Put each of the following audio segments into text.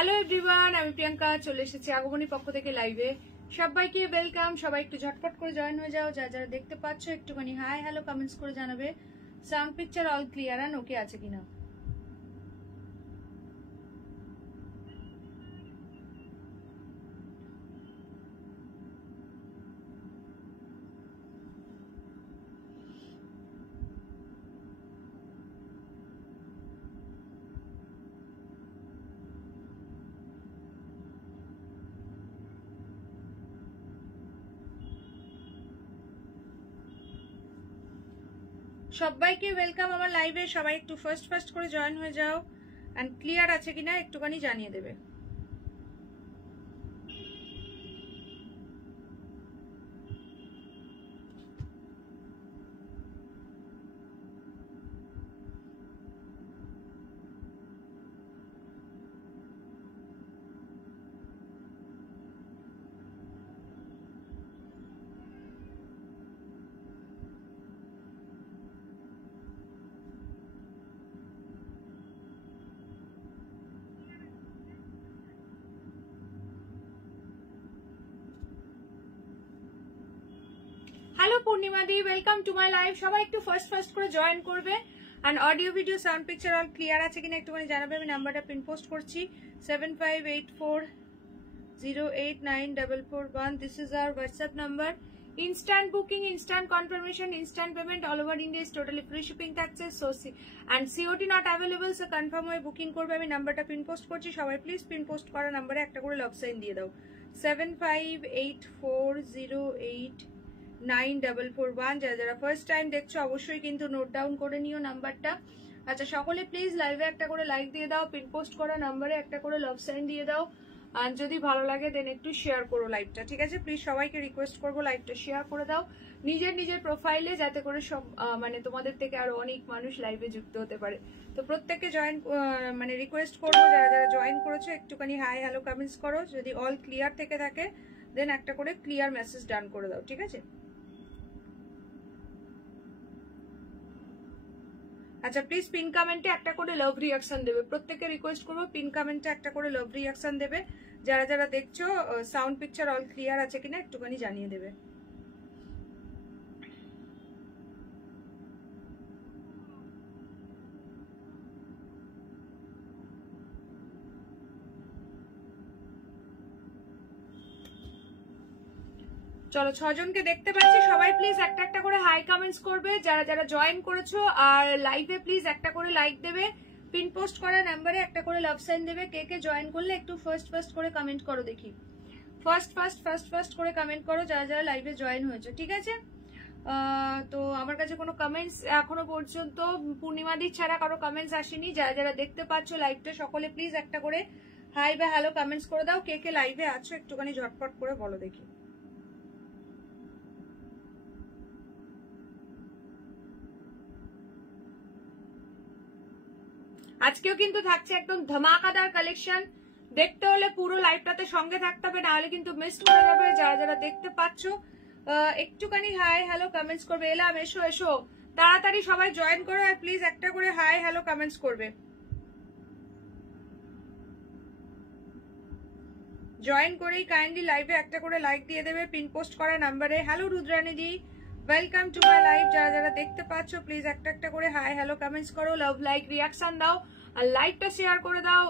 Hello everyone, আমি প্রিয়াঙ্কা চলে এসেছি আগমনী পক্ষ থেকে লাইভে। সবাইকে ওয়েলকাম। সবাই একটু ঝটপট করে জয়েন হয়ে যাও। যারা দেখতে পাচ্ছ একটুখানি হাই হ্যালো কমেন্টস করে জানাবে sound picture all clear and okay আছে কিনা। সবাইকে ওয়েলকাম আমার লাইভে। সবাই একটু ফার্স্ট করে জয়েন হয়ে যাও এন্ড ক্লিয়ার আছে কিনা একটুখানি জানিয়ে দেবে। Hello Purnima di, welcome to my live. সবাই একটু ফার্স্ট করে জয়েন করবে and audio video sound picture all clear আছে কিনা একটুখানি জানাবে। আমি নাম্বারটা পিন পোস্ট করছি 7584089441। This is our WhatsApp number. Instant booking, instant confirmation, instant payment all over India is totally free shipping taxes and COT not available. So confirm হয়ে booking করবে। আমি নাম্বারটা পিন পোস্ট করছি। সবাই প্লিজ পিন পোস্ট করা নাম্বারে একটা করে লাভ সাইন দিয়ে দাও। 7584089441। যারা যারা ফার্স্ট টাইম দেখছো অবশ্যই কিন্তু নোট ডাউন করে নিও নাম্বারটা। আচ্ছা, সকলে প্লিজ লাইভে একটা করে লাইক দিয়ে দাও, পিন পোস্ট করা নাম্বারে একটা করে লাভ সাইন দিয়ে দাও। আর যদি ভালো লাগে দেন একটু শেয়ার করো লাইভটা, ঠিক আছে? প্লিজ সবাইকে রিকোয়েস্ট করবো লাইভটা শেয়ার করে দাও নিজের প্রোফাইলে, যাতে করে সব মানে তোমাদের থেকে আরো অনেক মানুষ লাইভে যুক্ত হতে পারে। তো প্রত্যেককে জয়েন মানে রিকোয়েস্ট করবো যারা যারা জয়েন করেছো একটুখানি হাই হ্যালো কমেন্টস করো। যদি অল ক্লিয়ার থেকে থাকে দেন একটা করে ক্লিয়ার মেসেজ ডান করে দাও, ঠিক আছে? আচ্ছা, প্লিজ পিন কমেন্টে একটা করে লাভ রিঅ্যাকশন দেবে। প্রত্যেককে রিকোয়েস্ট করবো পিন কমেন্টে একটা করে লাভ রিঅ্যাকশন দেবে। যারা যারা দেখছো সাউন্ড পিকচার অল ক্লিয়ার আছে কিনা একটুখানি জানিয়ে দেবে। চলো, 6 জনকে দেখতে পাচ্ছি। সবাই প্লিজ একটা একটা করে হাই কমেন্টস করবে যারা যারা জয়েন করেছো। আর লাইভে প্লিজ একটা করে লাইক দেবে, পিন পোস্ট করা নাম্বারে একটা করে লাভ সাইন দেবে। কে কে জয়েন করলে একটু ফার্স্ট করে কমেন্ট করো দেখি। ফার্স্ট করে কমেন্ট করো যারা যারা লাইভে জয়েন হয়েছে, ঠিক আছে? তো আমার কাছে কোনো কমেন্টস এখনো পর্যন্ত পূর্ণিমাদি ছাড়া কারো কমেন্টস আসেনি। যারা যারা দেখতে পাচ্ছ লাইভটা সকলে প্লিজ একটা করে হাই বা হ্যালো কমেন্টস করে দাও। কে কে লাইভে আছো একটুখানি ঝটপট করে বলো দেখি। আজকেও কিন্তু থাকছে একদম ধামাকাদার কালেকশন। দেখতে হলে পুরো লাইভটাতে সঙ্গে থাকতে হবে, না হলে কিন্তু মিস করে যাবে। যারা যারা দেখতে পাচ্ছ একটুখানি হাই হ্যালো কমেন্টস করবে। এলাম, এসো এসো, তাড়াতাড়ি সবাই জয়েন করো আর প্লিজ একটা করে হাই হ্যালো কমেন্টস করবে। জয়েন করেই কাইন্ডলি লাইভে একটা করে লাইক দিয়ে দেবে পিন পোস্ট করা নাম্বারে। হ্যালো রুদ্রানী দি, ওয়েলকাম টু মাই লাইভ। যারা যারা দেখতে পাচ্ছ প্লিজ একটা একটা করে হাই হ্যালো কমেন্টস করো, লাভ লাইক রিয়াকশন দাও আর লাইকটা শেয়ার করে দাও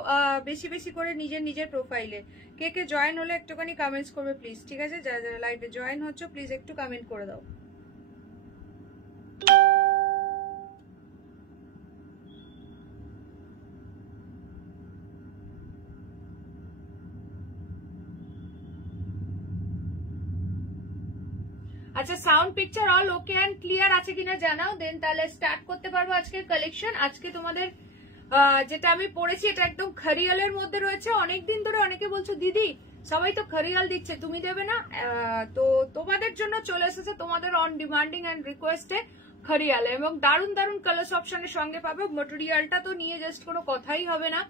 বেশি করে নিজের প্রোফাইলে। কে কে জয়েন হলে একটুখানি কমেন্টস করবে প্লিজ, ঠিক আছে? যারা যারা লাইভে জয়েন হচ্ছে প্লিজ একটু কমেন্ট করে দাও। আচ্ছা, sound picture all okay and clear আছে কিনা জানাও, দেন তাহলে স্টার্ট করতে পারবো আজকের কালেকশন। আজকে তোমাদের যেটা আমি পড়েছি এটা একদম খরিয়ালের মধ্যে রয়েছে। অনেকদিন ধরে অনেকে বলছো দিদি সবাই তো খরিয়াল দিচ্ছে, তুমি দেবে না? তো তোমাদের জন্য চলে এসেছে তোমাদের অন ডিমান্ডিং এন্ড রিকোয়েস্টে খরিয়াল, এবং দারুণ দারুণ কালার অপশনের সঙ্গে পাবে। মটেরিয়ালটা তো নিয়ে জাস্ট কোনো কথাই হবে না,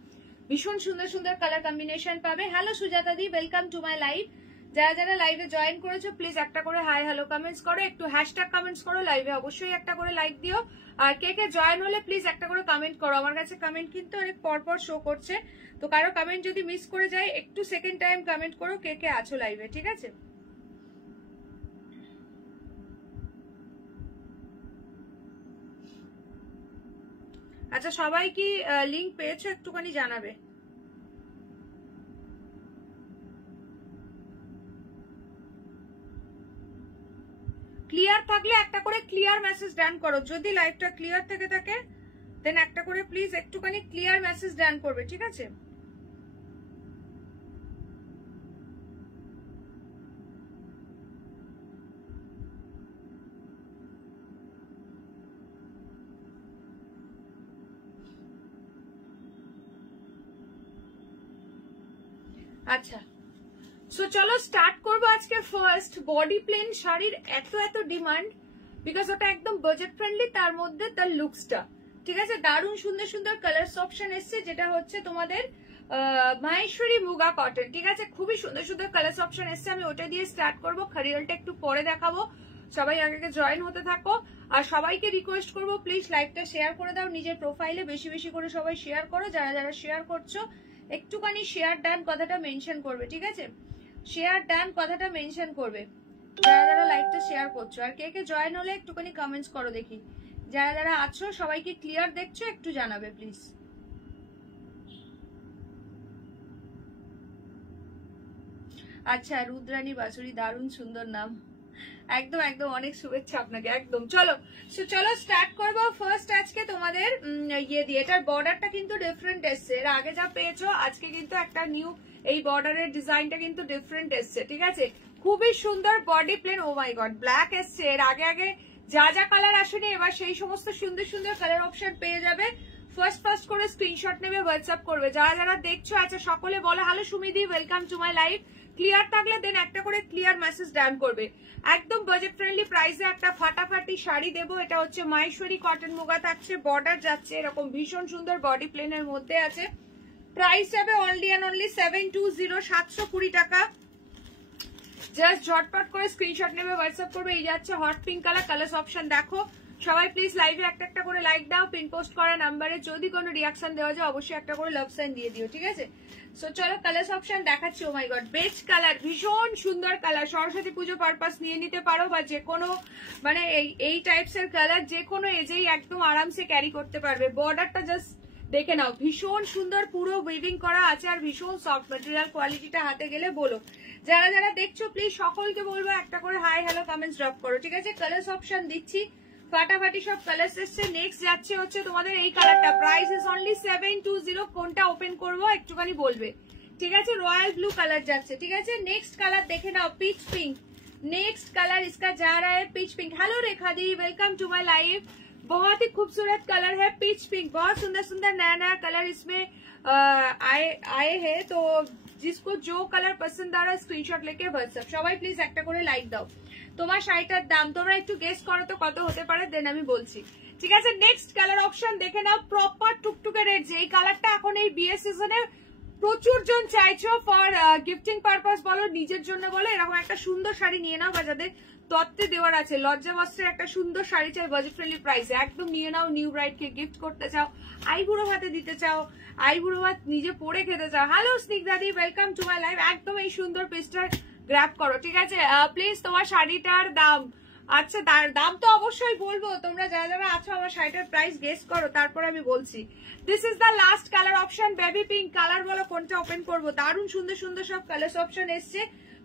ভীষণ সুন্দর সুন্দর কালার কম্বিনেশন পাবে। Hello Sujata the, welcome to my live. যারা যারা লাইভে জয়েন করেছো প্লিজ একটা করে হাই হ্যালো কমেন্টস করো, একটু হ্যাশট্যাগ কমেন্টস করো, লাইভে অবশ্যই একটা করে লাইক দিও। আর কে কে জয়েন হলে প্লিজ একটা করে কমেন্ট করো, আমার কাছে কমেন্ট কিন্তু অনেক পরপর শো করছে, তো কারো কমেন্ট যদি মিস করে যায় একটু সেকেন্ড টাইম কমেন্ট করো কে কে আছো লাইভে, ঠিক আছে? আচ্ছা সবাই কি লিংক পেয়েছো একটুখানি জানাবে। ক্লিয়ার থাকলে একটা করে ক্লিয়ার মেসেজ ডান করো, যদি লাইভটা ক্লিয়ার থেকে থাকে দেন একটা করে প্লিজ একটুখানি ক্লিয়ার মেসেজ ডান করবে, ঠিক আছে? আচ্ছা সো চলো স্টার্ট করবো আজকে। ফার্স্ট বডি প্লেন শাড়ির এত এত ডিমান্ড, বিকজ ওটা একদম বাজেট ফ্রেন্ডলি, তার মধ্যে তার লুকসটা ঠিক আছে, দারুণ সুন্দর সুন্দর কালার্স অপশন এসছে, যেটা হচ্ছে তোমাদের মাহেশ্বরী মুগা কটন, ঠিক আছে? খুবই সুন্দর সুন্দর কালার্স অপশন এসছে, আমি ওটা দিয়ে স্টার্ট করবো, খারিয়ালটা একটু পরে দেখাবো। সবাই আগে জয়েন হতে থাকো, আর সবাইকে রিকোয়েস্ট করবো প্লিজ লাইভটা শেয়ার করে দাও নিজের প্রোফাইলে, বেশি বেশি করে সবাই শেয়ার করো, যারা যারা শেয়ার করছো একটুখানি শেয়ার ডান কথাটা মেনশন করবে, ঠিক আছে? শেয়ার ডান কথাটা মেনশন করবে যারা যারা লাইভটা শেয়ার করছো। আর কে কে জয়েন হলে একটুখানি কমেন্টস করো দেখি, যারা যারা আছো সবাইকে ক্লিয়ার দেখছো একটু জানাবে প্লিজ। আচ্ছা রুদ্রানী বাসুরি, দারুণ সুন্দর নাম, একদম একদম অনেক শুভেচ্ছা আপনাকে, একদম। চলো চলো স্টার্ট করবো। ফার্স্ট আজকে তোমাদের ইয়ে দিয়ে, এটার বর্ডারটা কিন্তু ডিফারেন্ট এসছে, এর আগে যা পেয়েছো আজকে কিন্তু একটা নিউ এই বর্ডারের ডিজাইনটা কিন্তু ডিফারেন্ট এসছে, ঠিক আছে? খুবই সুন্দর বডি প্লেন, ও মাই গড ব্ল্যাক এসছে, এর আগে আগে যা যা কালার আসেনি এবার সেই সমস্ত সুন্দর সুন্দর কালার অপশন পেয়ে যাবে। ফার্স্ট করে স্ক্রিনশট নেবে, হোয়াটসঅ্যাপ করবে যারা যারা দেখছো। আচ্ছা সকলে বলো হ্যালো সুমিদি, welcome to my live. Clear থাকলে দেন একটা করে ক্লিয়ার মেসেজ ডান করবে। একদম বাজেট ফ্রেন্ডলি প্রাইসে একটা ফাটাফাটি শাড়ি দেবো, এটা হচ্ছে মাহেশ্বরী কটন মুগা থাকছে, বর্ডার যাচ্ছে এরকম ভীষণ সুন্দর বডি প্লেনের মধ্যে আছে। প্রাইস যাবে অনলি অ্যান্ড অনলি 720, 720 টাকা। জাস্ট ঝটপট করে স্ক্রিনশট নেবে, হোয়াটসঅ্যাপ করবে। এই যাচ্ছে hot pink colour, colours option দেখো সবাই প্লিজ লাইভে একটা একটা করে লাইক দাও, পিন পোস্ট করা নাম্বারে যদি কোনো রিয়াকশন দেওয়া যায় অবশ্যই একটা করে লাভ সাইন দিয়ে দিও, ঠিক আছে? সো চলো কালার্স অপশন দেখাচ্ছি। ও মাই গড বেজ কালার, ভীষণ সুন্দর কালার, সরস্বতী পুজো পারপাস নিয়ে নিতে পারো, বা যে কোনো মানে এই টাইপস এর কালার যে কোনো এজেই একদম আরামসে ক্যারি করতে পারবে। বর্ডারটা জাস্ট দেখে নাও, ভীষণ সুন্দর পুরো উইভিং করা আছে, আর ভীষণ সফট ম্যাটেরিয়াল, কোয়ালিটিটা হাতে গেলে বলো। যারা যারা দেখছো প্লিজ সকলকে বলবো একটা করে হাই হ্যালো কমেন্টস ড্রপ করো, ঠিক আছে? কালার্স অপশন দিচ্ছি, ফাটাফাটি সব কালার্স এসছে। নেক্সট যাচ্ছে হচ্ছে তোমাদের এই কালারটা, প্রাইস ইজ অনলি 720। কোনটা ওপেন করবো একটুখানি বলবে, ঠিক আছে? রয়্যাল ব্লু কালার যাচ্ছে, ঠিক আছে? নেক্সট কালার দেখে নাও, পিচ পিঙ্ক। नेक्स्ट कलर इसका जा रहा है peach pink. Hello Rekha di, welcome to my live. बहुत ही खूबसूरत कलर है पिच पिंक, बहुत सुंदर सुंदर नया नया कलर इसमें आए हैं, तो जिसको जो कलर पसंद आ रहा है स्क्रीनशॉट लेके व्हाट्सएप। সবাই প্লিজ একটা করে লাইক দাও। তোমার শাড়িটার দাম তোমরা একটু গেস করো তো কত হতে পারে, দেন আমি বলছি, ঠিক আছে? নেক্সট কালার অপশন দেখে নাও, প্রপার টুকটুকে রেড, যে এই কালারটা এখন এই বিয়ে সিজনে প্রচুর জন চাইছো ফর গিফটিং পারপাস বলো, নিজের জন্য বলো, এরকম একটা সুন্দর শাড়ি নিয়ে নাও, বা যাদের তত্ত্বে দেওয়ার আছে লজ্জা বস্ত্রের একটা সুন্দর শাড়ি চাই বাজেট ফ্রেন্ডলি প্রাইসে, একদম নিয়ে নাও। নিউ ব্রাইড কে গিফট করতে চাও, আইবুড়ো ভাতে দিতে চাও, আইবুড়ো ভাত নিজে পরে খেতে চাও, হ্যালো স্নিগ্ধাদি, ওয়েলকাম টু মাই লাইভ। একদম এই সুন্দর পিসটা গ্র্যাব করো, ঠিক আছে? প্লিজ তোমার শাড়িটার দাম, আচ্ছা তার দাম তো অবশ্যই বলবো, তোমরা যারা যারা আছো আমার শাড়িটার প্রাইস গেস করো, তারপর আমি বলছি। This is the last colour option, baby pink colour, বলো কোনটা ওপেন করবো। দারুণ সুন্দর সুন্দর সব কালার অপশন এসছে।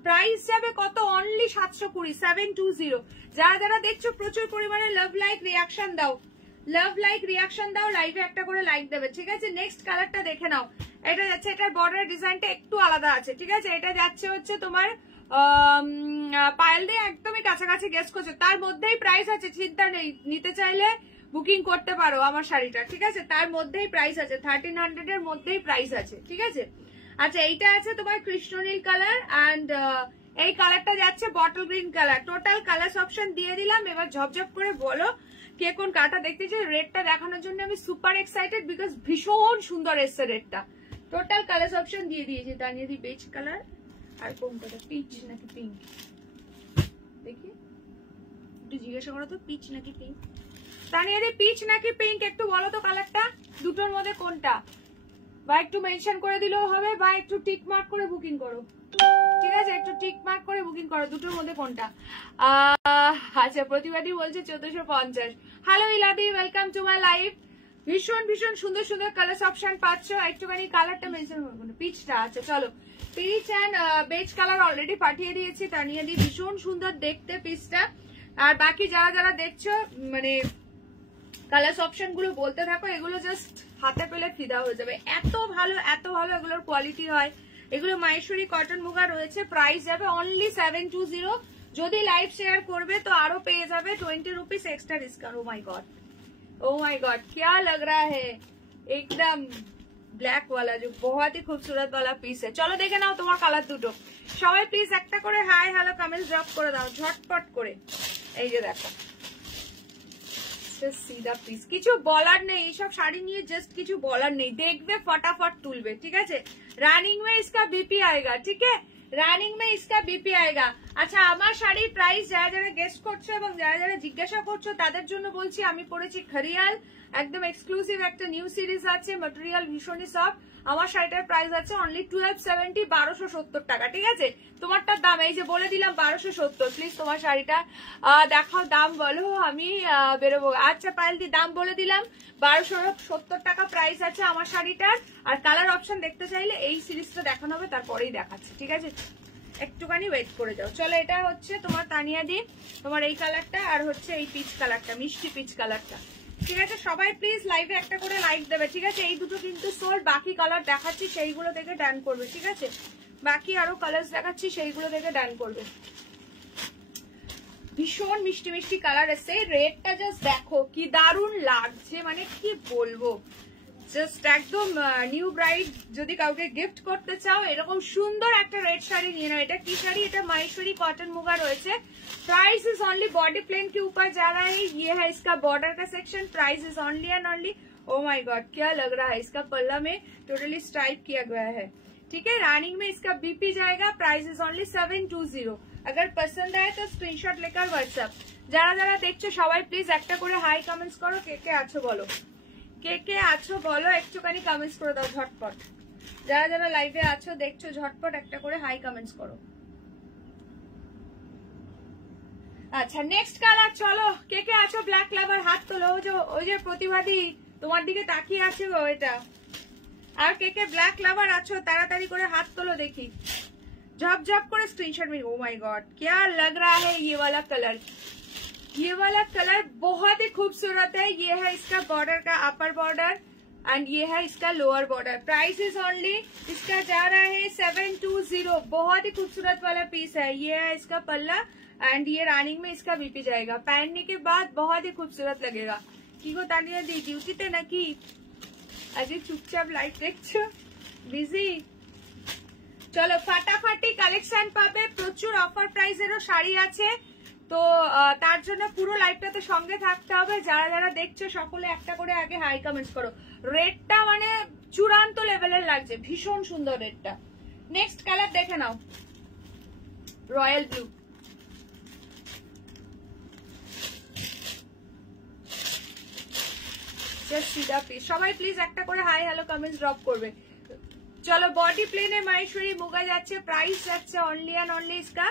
প্রাইস যাবে কত? অনলি 720, 720। যারা যারা দেখছো প্রচুর পরিমাণে লাভ লাইক রিয়াকশন দাও, লাভ লাইক রিয়াকশন দাও, লাইভে একটা করে লাইক দেবে, ঠিক আছে? নেক্সট কালারটা দেখে নাও, এটা যাচ্ছে, এটার বর্ডার ডিজাইনটা একটু আলাদা আছে, ঠিক আছে? এটা যাচ্ছে হচ্ছে তোমার পায়েল দিয়ে একদমই কাছাকাছি গেস করছে, তার মধ্যেই প্রাইস আছে, চিন্তা নেই, নিতে চাইলে বুকিং করতে পারো আমার শাড়িটা, ঠিক আছে? তার মধ্যেই প্রাইস আছে, 1300 এর মধ্যেই প্রাইস আছে, ঠিক আছে? আচ্ছা এইটা আছে তোমার কৃষ্ণনীল কালার, অ্যান্ড এই কালারটা যাচ্ছে bottle green colour. Total colour option দিয়ে দিলাম, এবার ঝপঝপ করে বলো কে কোন কালারটা দেখতে চাই। রেডটা দেখানোর জন্য আমি সুপার এক্সাইটেড, বিকজ ভীষণ সুন্দর এসছে রেডটা। টোটাল কালার অপশন দিয়ে দিয়েছি, দাঁড়িয়ে দিই বেজ কালার, আর কোনটা, পিচ নাকি পিঙ্ক দেখি, একটু জিজ্ঞাসা করো তো, পিচ নাকি পিঙ্ক? তানিয়া দি পিচ নাকি পিঙ্ক একটু বলো তো কালারটা, দুটোর মধ্যে কোনটা? বা একটু মেনশন করে দিলেও হবে, বা একটু টিক মার্ক করে বুকিং করো, ঠিক আছে? একটু টিক মার্ক করে বুকিং করো, দুটোর মধ্যে কোনটা। আচ্ছা, প্রতিবাদী বলছে 1450। হ্যালো ইলাদি, ওয়েলকাম টু মাই লাইভ। ভীষণ ভীষণ সুন্দর সুন্দর কালার অপশন পাচ্ছ, একটুখানি কালারটা মেনশন করবো না, পিচটা। আচ্ছা চলো, peach and beige colour already পাঠিয়ে দিয়েছি তানিয়া দি, ভীষণ সুন্দর দেখতে পিচটা। আর বাকি যারা যারা দেখছো মানে কালার অপশন গুলো বলতে থাকো, এগুলো জাস্ট হাতে পেলে ফিদা হয়ে যাবে, এত ভালো এগুলোর কোয়ালিটি হয়। এগুলো মাহেশ্বরী কটন মুগা রয়েছে, প্রাইস যাবে অনলি 720। যদি লাইভ শেয়ার করবে তো আরো পেয়ে যাবে 20 rupees extra discount. O my god क्या लग रहा है, एकदम ব্ল্যাক वाला जो बहुत ही खूबसूरत वाला পিস है। চলো দেখে নাও তোমার কালার দুটো। সবাই প্লিজ একটা করে হাই হ্যালো কমেন্টস ড্রপ করে দাও ঝটপট করে। এই যে দেখো सीधा पीस, কিছু বলার নেই, এইসব শাড়ি নিয়ে জাস্ট কিছু বলার নেই, দেখবে फटाफट তুলবে, ঠিক আছে? রানিং में इसका बीपी आएगा, ठीक है? রানিং में इसका बीपी आएगा। আচ্ছা, আমার শাড়ির প্রাইস যারা যারা গেস্ট করছো এবং যারা যারা জিজ্ঞাসা করছো তাদের জন্য বলছি, আমি পরেছি খরিয়াল, একদম এক্সক্লুসিভ একটা নিউ সিরিজ আছে, ম্যাটেরিয়াল ভীষণই সফট। আমার শাড়িটার প্রাইস আছে অনলি 1270, 1270 টাকা, ঠিক আছে? তোমারটার দাম এই যে বলে দিলাম 1270। প্লিজ তোমার শাড়িটা দেখাও, দাম বলো, আমি বেরোবো। আচ্ছা পায়েলদি, দাম বলে দিলাম 1270 টাকা প্রাইস আছে আমার শাড়িটার। আর কালার অপশন দেখতে চাইলে এই সিরিজটা দেখানো হবে, তারপরেই দেখাচ্ছি, ঠিক আছে? একটুখানি ওয়েট করে যাও। চলো, এটা হচ্ছে তোমার তানিয়া দি, তোমার এই কালারটা, আর হচ্ছে এই পিচ কালারটা, মিষ্টি পিচ কালারটা, ঠিক আছে? সবাই প্লিজ লাইভে একটা করে লাইক দেবে, ঠিক আছে? এই দুটো কিন্তু সোল্ড, বাকি কালার দেখাচ্ছি সেইগুলো থেকে ডান করবে, ঠিক আছে? বাকি আরো কালার দেখাচ্ছি সেইগুলো থেকে ডান করবে। ভীষণ মিষ্টি মিষ্টি কালার এসছে, রেডটা জাস্ট দেখো কি দারুণ লাগছে, মানে কি বলবো, জাস্ট একদম নিউ ব্রাইড যদি কাউকে গিফট করতে চাও এরকম সুন্দর একটা রেড শাড়ি নিয়ে নাও। এটা কি শাড়ি? এটা माहेश्वरी कॉटन मुगा রয়েছে। Price is only body plain के ऊपर जा रहा है, ये है इसका बॉर्डर का section. Price is only and only, O my god क्या लग रहा है, इसका पल्ला में टोटली स्ट्राइप किया गया है, ठीक है? रानिंग में इसका बीपी जाएगा। Price is only 720। अगर पसंद आए तो स्क्रीनशॉट लेकर व्हाट्सएप। যারা যারা দেখছো সবাই প্লিজ একটা করে হাই কমেন্টস করো, কে কে আছো বলো, কে কে আছো বলো, একটুখানি কমেন্টস করে দাও ঝটপট। যারা যারা লাইভে আছো দেখছো ঝটপট একটা করে হাই কমেন্টস করো। আচ্ছা, নেক্সট কালার, চলো কে কে আছো ব্ল্যাক লাভার হাত তোলো। ওই যে প্রতিবাদী তোমার দিকে তাকিয়ে আছে গো এটা। আর কে কে ব্ল্যাক লাভার আছো তাড়াতাড়ি করে হাত তোলো দেখি, झप করে स्क्रीनशॉट में। ओ माय गॉड क्या लग रहा है ये वाला कलर, ये वाला कलर बहुत ही खूबसूरत है। ये है इसका बॉर्डर का अपर बॉर्डर एंड ये है इसका lower border. Price is only इसका जा रहा है 720। बहुत ही खूबसूरत वाला पीस है। ये है इसका पल्ला एंड ये रानिंग में इसका बीपी जाएगा। पहनने के बाद बहुत ही खूबसूरत लगेगा। की गो तानिया दी ডিউটিতে নাকি আজকে চুপচাপ লাইভ দেখছো, বিজি? চলো ফাটাফাটি কালেকশন পাবে, প্রচুর অফার প্রাইসেরও শাড়ি আছে, তো তার জন্য পুরো লাইভটাতে সঙ্গে থাকতে হবে। যারা যারা দেখছো সকলে একটা করে আগে হাই কমেন্টস করো। রেডটা মানে চূড়ান্ত লেভেলের লাগছে, ভীষণ সুন্দর রেডটা। নেক্সট কালার দেখে নাও, রয়্যাল ব্লু। सीधा प्लीज সবাই প্লিজ একটা করে হাই হ্যালো কমেন্টস ড্রপ করবে। चलो बॉडी प्लेन है माहेश्वरी मुगा जाच्छे। प्राइस जाच्छे ओनली एंड ओनली इसका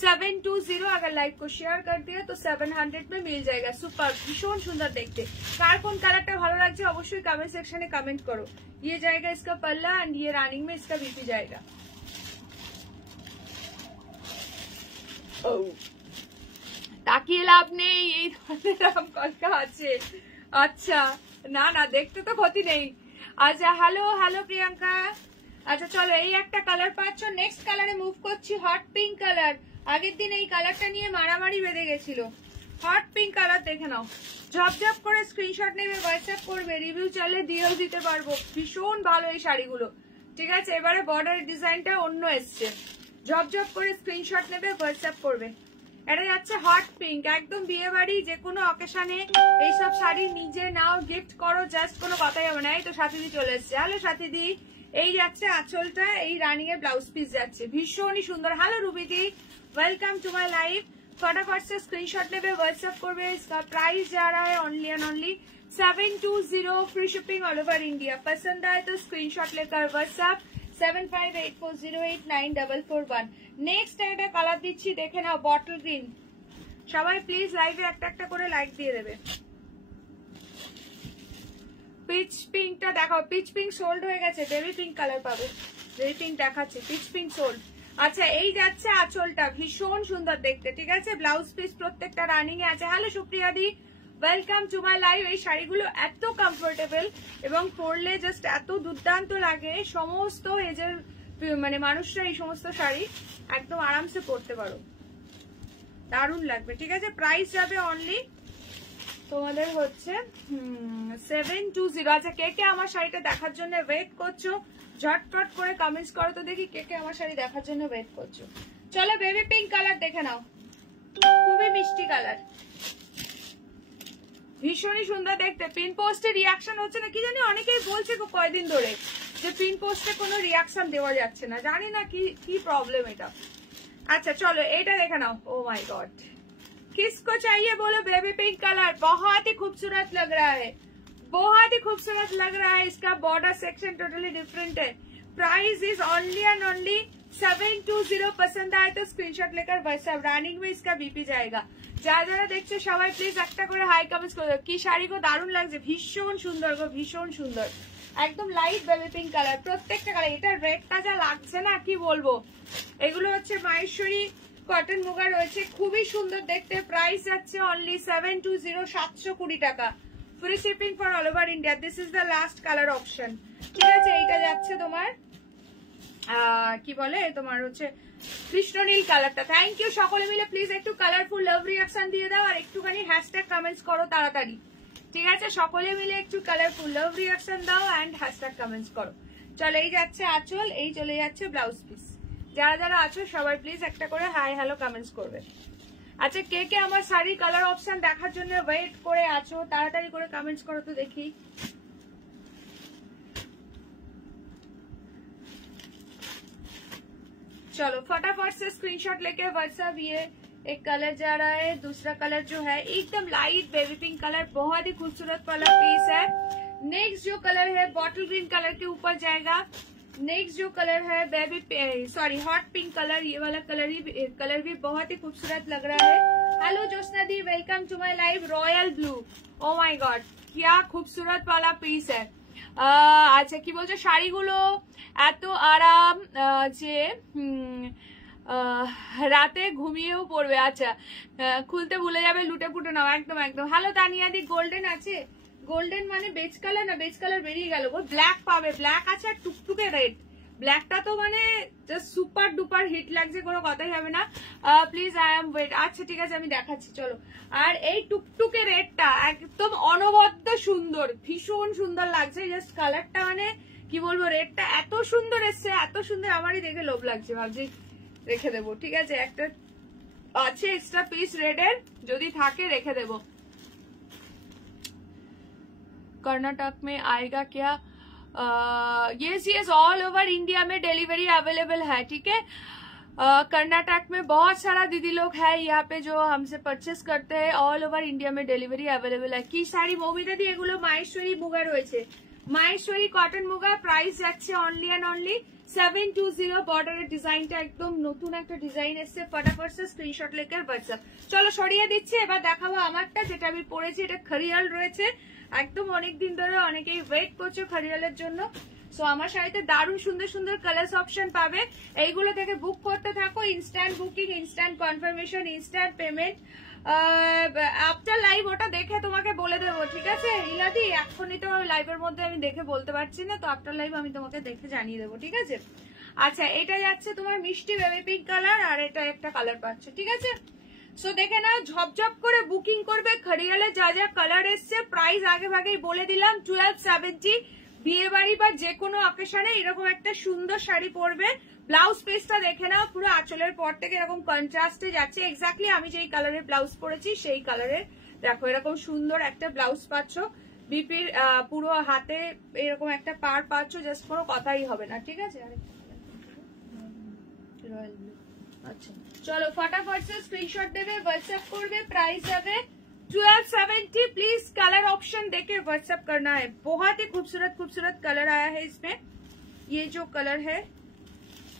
720। अगर लाइव को शेयर कर दिया तो 700 में मिल जाएगा। सुपर, भीषण सुंदर देखते। कार कोन कलरটা ভালো লাগছে অবশ্যই কমেন্ট সেকশনে কমেন্ট করো। ये जाएगा इसका पल्ला एंड ये रानिंग में इसका बीपी जाएगा। তাকিয়ে লাভ নেই, এই ধরনের নাম কলকা আছে। আচ্ছা না না, দেখতে তো ক্ষতি নেই। আচ্ছা হ্যালো হ্যালো প্রিয়াঙ্কা। আচ্ছা চলো, এই একটা কালার পাচ্ছ। নেক্সট কালারে মুভ করছি, হট পিঙ্ক কালার। আগের দিন এই কালারটা নিয়ে মারামারি বেঁধে গেছিল। হট পিঙ্ক কালার দেখে নাও, ঝপঝপ করে স্ক্রিনশট নেবে, হোয়াটসঅ্যাপ করবে, রিভিউ চাইলে দিয়েও দিতে পারবো। ভীষণ ভালো এই শাড়িগুলো, ঠিক আছে? এবারে বর্ডারের ডিজাইনটা অন্য এসছে। ঝপঝপ করে স্ক্রিনশট নেবে, হোয়াটসঅ্যাপ করবে। এটা যাচ্ছে হট পিঙ্ক, একদম বিয়ে বাড়ি যে কোনো অকেশনে এইসব শাড়ি নিজে নাও, গিফট করো, জাস্ট কোনো কথাই হবে না। এই তো সাথীদি চলে এসছে। হ্যালো সাথীদি, এই যাচ্ছে আঁচলটা, এই রানিং এর ব্লাউজ পিস যাচ্ছে, ভীষণই সুন্দর। হ্যালো রুবিদি, ওয়েলকাম টু माय लाइव। फटाफट से स्क्रीनशॉट लेके व्हाट्सएप করবে। इसका प्राइस जा रहा है only and only 720, free shipping all over India. पसंद आए तो स्क्रीनशॉट लेकर व्हाट्सएप 7584089441। নেক্সট একটা কালার দিচ্ছি, দেখে নাও, বটল গ্রিন। সবাই প্লিজ লাইভে একটা একটা করে লাইক দিয়ে দেবে। পিচ পিঙ্কটা দেখো, পিচ পিঙ্ক সোল্ড হয়ে গেছে, বেবি পিঙ্ক কালার পাবে। বেবি পিঙ্ক দেখাচ্ছে, পিচ পিঙ্ক সোল্ড। আচ্ছা এই যাচ্ছে আঁচলটা, ভীষণ সুন্দর দেখতে, ঠিক আছে। ব্লাউজ পিস প্রত্যেকটা রানিং এ আছে। Hello Supriya the, welcome to my live. এই শাড়িগুলো এত কমফোর্টেবল এবং পরলে জাস্ট এত দুর্দান্ত লাগে, সমস্ত এজের মানে মানুষরা এই সমস্ত শাড়ি একদম আরামসে পরতে পারো, দারুণ লাগবে, ঠিক আছে। প্রাইস যাবে অনলি তোমাদের হচ্ছে 720। আচ্ছা কে কে আমার শাড়িটা দেখার জন্য ওয়েট করছো, ঝটপট করে কমেন্টস করো তো দেখি কে কে আমার শাড়ি দেখার জন্য ওয়েট করছো। চলো বেবি পিঙ্ক কালার দেখে নাও, খুবই মিষ্টি কালার, ভীষণই সুন্দর দেখতে। পিন পোস্টে রিয়াকশন হচ্ছে না, কি জানি অনেকেই বলছে কয়েকদিন ধরে যে পিন পোস্টে কোনো রিয়াকশন দেওয়া যাচ্ছে না, জানি না কি প্রবলেম এটা। अच्छा चलो एटा देखा ना, ओ माय गॉड, किसको चाहिए बोलो बेबी पिंक कलर, बहुत ही खूबसूरत लग रहा है, बहुत ही खूबसूरत लग रहा है। इसका बॉर्डर सेक्शन टोटली डिफरेंट है। Price is only and only 720। पसंद आए तो स्क्रीनशॉट लेकर व्हाट्सएप, रनिंग में इसका बीपी जाएगा। যারা যারা দেখছো সবাই প্লিজ একটা করে হাই কমেন্টস করে দাও। কি শাড়ি গো, দারুণ লাগছে, ভীষণ সুন্দর গো, ভীষণ সুন্দর, একদম লাইট বেবি পিঙ্ক কালার, প্রত্যেকটা কালার। এটার রেটটা যা লাগছে না কি বলবো। এগুলো হচ্ছে মাহেশ্বরী কটন মুগা রয়েছে, খুবই সুন্দর দেখতে। প্রাইস যাচ্ছে অনলি 720, 720 টাকা, free shipping for all over India. This is the last colour option, ঠিক আছে। এইটা যাচ্ছে তোমার কি বলে, তোমার হচ্ছে কৃষ্ণনীল কালারটা। থ্যাংক ইউ সকলে মিলে প্লিজ একটু কালারফুল লাভ রিঅ্যাকশন দিয়ে দাও আর একটুখানি হ্যাশট্যাগ কমেন্টস করো তাড়াতাড়ি, ঠিক আছে। সকলে মিলে একটু কালারফুল লাভ রিঅ্যাকশন দাও এন্ড হ্যাশট্যাগ কমেন্টস করো। চলো এই যাচ্ছে আঁচল, এই চলে যাচ্ছে ব্লাউজ পিস। যারা যারা আছো সবাই প্লিজ একটা করে হাই হ্যালো কমেন্টস করবে। আচ্ছা কে কে আমার শাড়ি কালার অপশন দেখার জন্য ওয়েট করে আছো, তাড়াতাড়ি করে কমেন্টস করো তো দেখি। चलो फटाफट से स्क्रीनशॉट लेके व्हाट्सएप। ये एक कलर जा रहा है, दूसरा कलर जो है एकदम लाइट बेबी पिंक कलर, बहुत ही खूबसूरत वाला पीस है। नेक्स्ट जो कलर है बॉटल ग्रीन कलर के ऊपर जाएगा। नेक्स्ट जो कलर है baby sorry hot pink colour, ये वाला कलर भी बहुत ही खूबसूरत लग रहा है। Hello Jyotsna di, welcome to my live. Royal blue, oh my god क्या खूबसूरत वाला पीस है। আচ্ছা কি বলছো, শাড়িগুলো এত আরাম যে রাতে ঘুমিয়েও পড়বে। আচ্ছা খুলতে ভুলে যাবে, লুটে পুটে নাও, একদম একদম। হ্যালো তানিয়া দি, গোল্ডেন আছে, গোল্ডেন মানে বেজ কালার না, বেজ কালার বেরিয়ে গেল গো, ব্ল্যাক পাবে, ব্ল্যাক আছে আর টুকটুকে রেড। ব্ল্যাকটা তো মানে জাস্ট সুপার ডুপার হিট লাগছে, কোনো কথাই হবে না। Please I am wait. আচ্ছা ঠিক আছে আমি দেখাচ্ছি চলো। আর এই টুকটুকে রেডটা একদম অনবদ্য সুন্দর, ভীষণ সুন্দর লাগছে, জাস্ট কালারটা মানে কি বলবো, রেডটা এত সুন্দর এসছে, এত সুন্দর, আমারই দেখে লোভ লাগছে, ভাবছি রেখে দেবো, ঠিক আছে। একটা আছে এক্সট্রা পিস রেডের, যদি থাকে রেখে দেবো। कर्नाटक में आएगा क्या? यस ऑल ओवर इंडिया में डिलीवरी अवेलेबल है, ठीक है। कर्नाटक में बहुत सारा दीदी लोग है यहाँ पे जो हमसे परचेस करते हैं, ऑल ओवर इंडिया में डिलीवरी अवेलेबल है। की শাড়ি মৌমিতা দি, এগুলো মাহেশ্বরী মুগা রয়েছে, মাহেশ্বরী কটন মুগা। প্রাইস যাচ্ছে অনলি এন্ড অনলি 720। বর্ডারের ডিজাইনটা একদম নতুন একটা ডিজাইন এসছে। ফটাফট সে স্ক্রিনশট লেকে হোয়াটসঅ্যাপ। চলো সরিয়ে দিচ্ছি, এবার দেখাবো আমারটা যেটা আমি পরেছি। এটা খরিয়াল রয়েছে, একদম অনেকদিন ধরে অনেকেই ওয়েট করছে খরিয়ালের জন্য। সো আমার শাড়িতে দারুণ সুন্দর সুন্দর কালার্স অপশন পাবে, এইগুলো থেকে বুক করতে থাকো। Instant booking, instant confirmation, instant payment. After live ওটা দেখে তোমাকে বলে দেবো, ঠিক আছে ইলাদি। এখনই তো লাইভের মধ্যে আমি দেখে বলতে পারছি না, তো আফটার লাইভ আমি তোমাকে দেখে জানিয়ে দেবো, ঠিক আছে। আচ্ছা এটা যাচ্ছে তোমার মিষ্টি বেবি পিঙ্ক কালার, আর এটা একটা কালার পাচ্ছে, ঠিক আছে। সো দেখে না, ঝপঝপ করে বুকিং করবে। খরিয়ালে যা যা কালার এসছে প্রাইস আগে ভাগেই বলে দিলাম, 1270। বিয়ে বাড়ি বা যে কোনো অকেশনে এরকম একটা সুন্দর শাড়ি পরবে। ব্লাউজ পিসটা দেখে নাও, পুরো আঁচলের পর থেকে এরকম কন্ট্রাস্টে যাচ্ছে, এক্স্যাক্টলি আমি যেই কালারের ব্লাউজ পরেছি সেই কালারের। দেখো এরকম সুন্দর একটা ব্লাউজ পাচ্ছ, বিপির পুরো হাতে এরকম একটা পার পাচ্ছ, জাস্ট কোনো কথাই হবে না, ঠিক আছে। Royal blue. আচ্ছা চলো फटाफट से स्क्रीनशॉट देवे, व्हाट्सएप करवे, प्राइस जावे 1270। प्लीज कलर ऑप्शन देके व्हाट्सएप करना है। बहुत ही खूबसूरत खूबसूरत कलर आया है इसमें। ये जो कलर है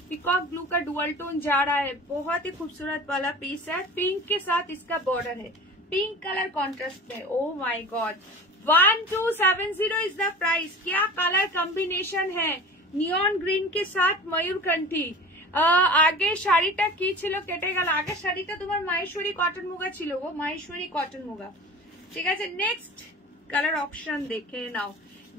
पीकॉक ब्लू का डुअल टोन जा रहा है, बहुत ही खूबसूरत वाला पीस है। पिंक के साथ इसका बॉर्डर है, पिंक कलर कॉन्ट्रास्ट में। ओ my God 1270 is the price. क्या कलर कॉम्बिनेशन है, नियॉन ग्रीन के साथ मयूरकंठी। आगे শাড়িটা কি ছিল কেটে গেল, আগে শাড়িটা তোমার মাহেশ্বরী কটন মুগা ছিল গো, মাহেশ্বরী কটন মুগা, ঠিক আছে। नेक्स्ट कलर ऑप्शन देखे नाउ,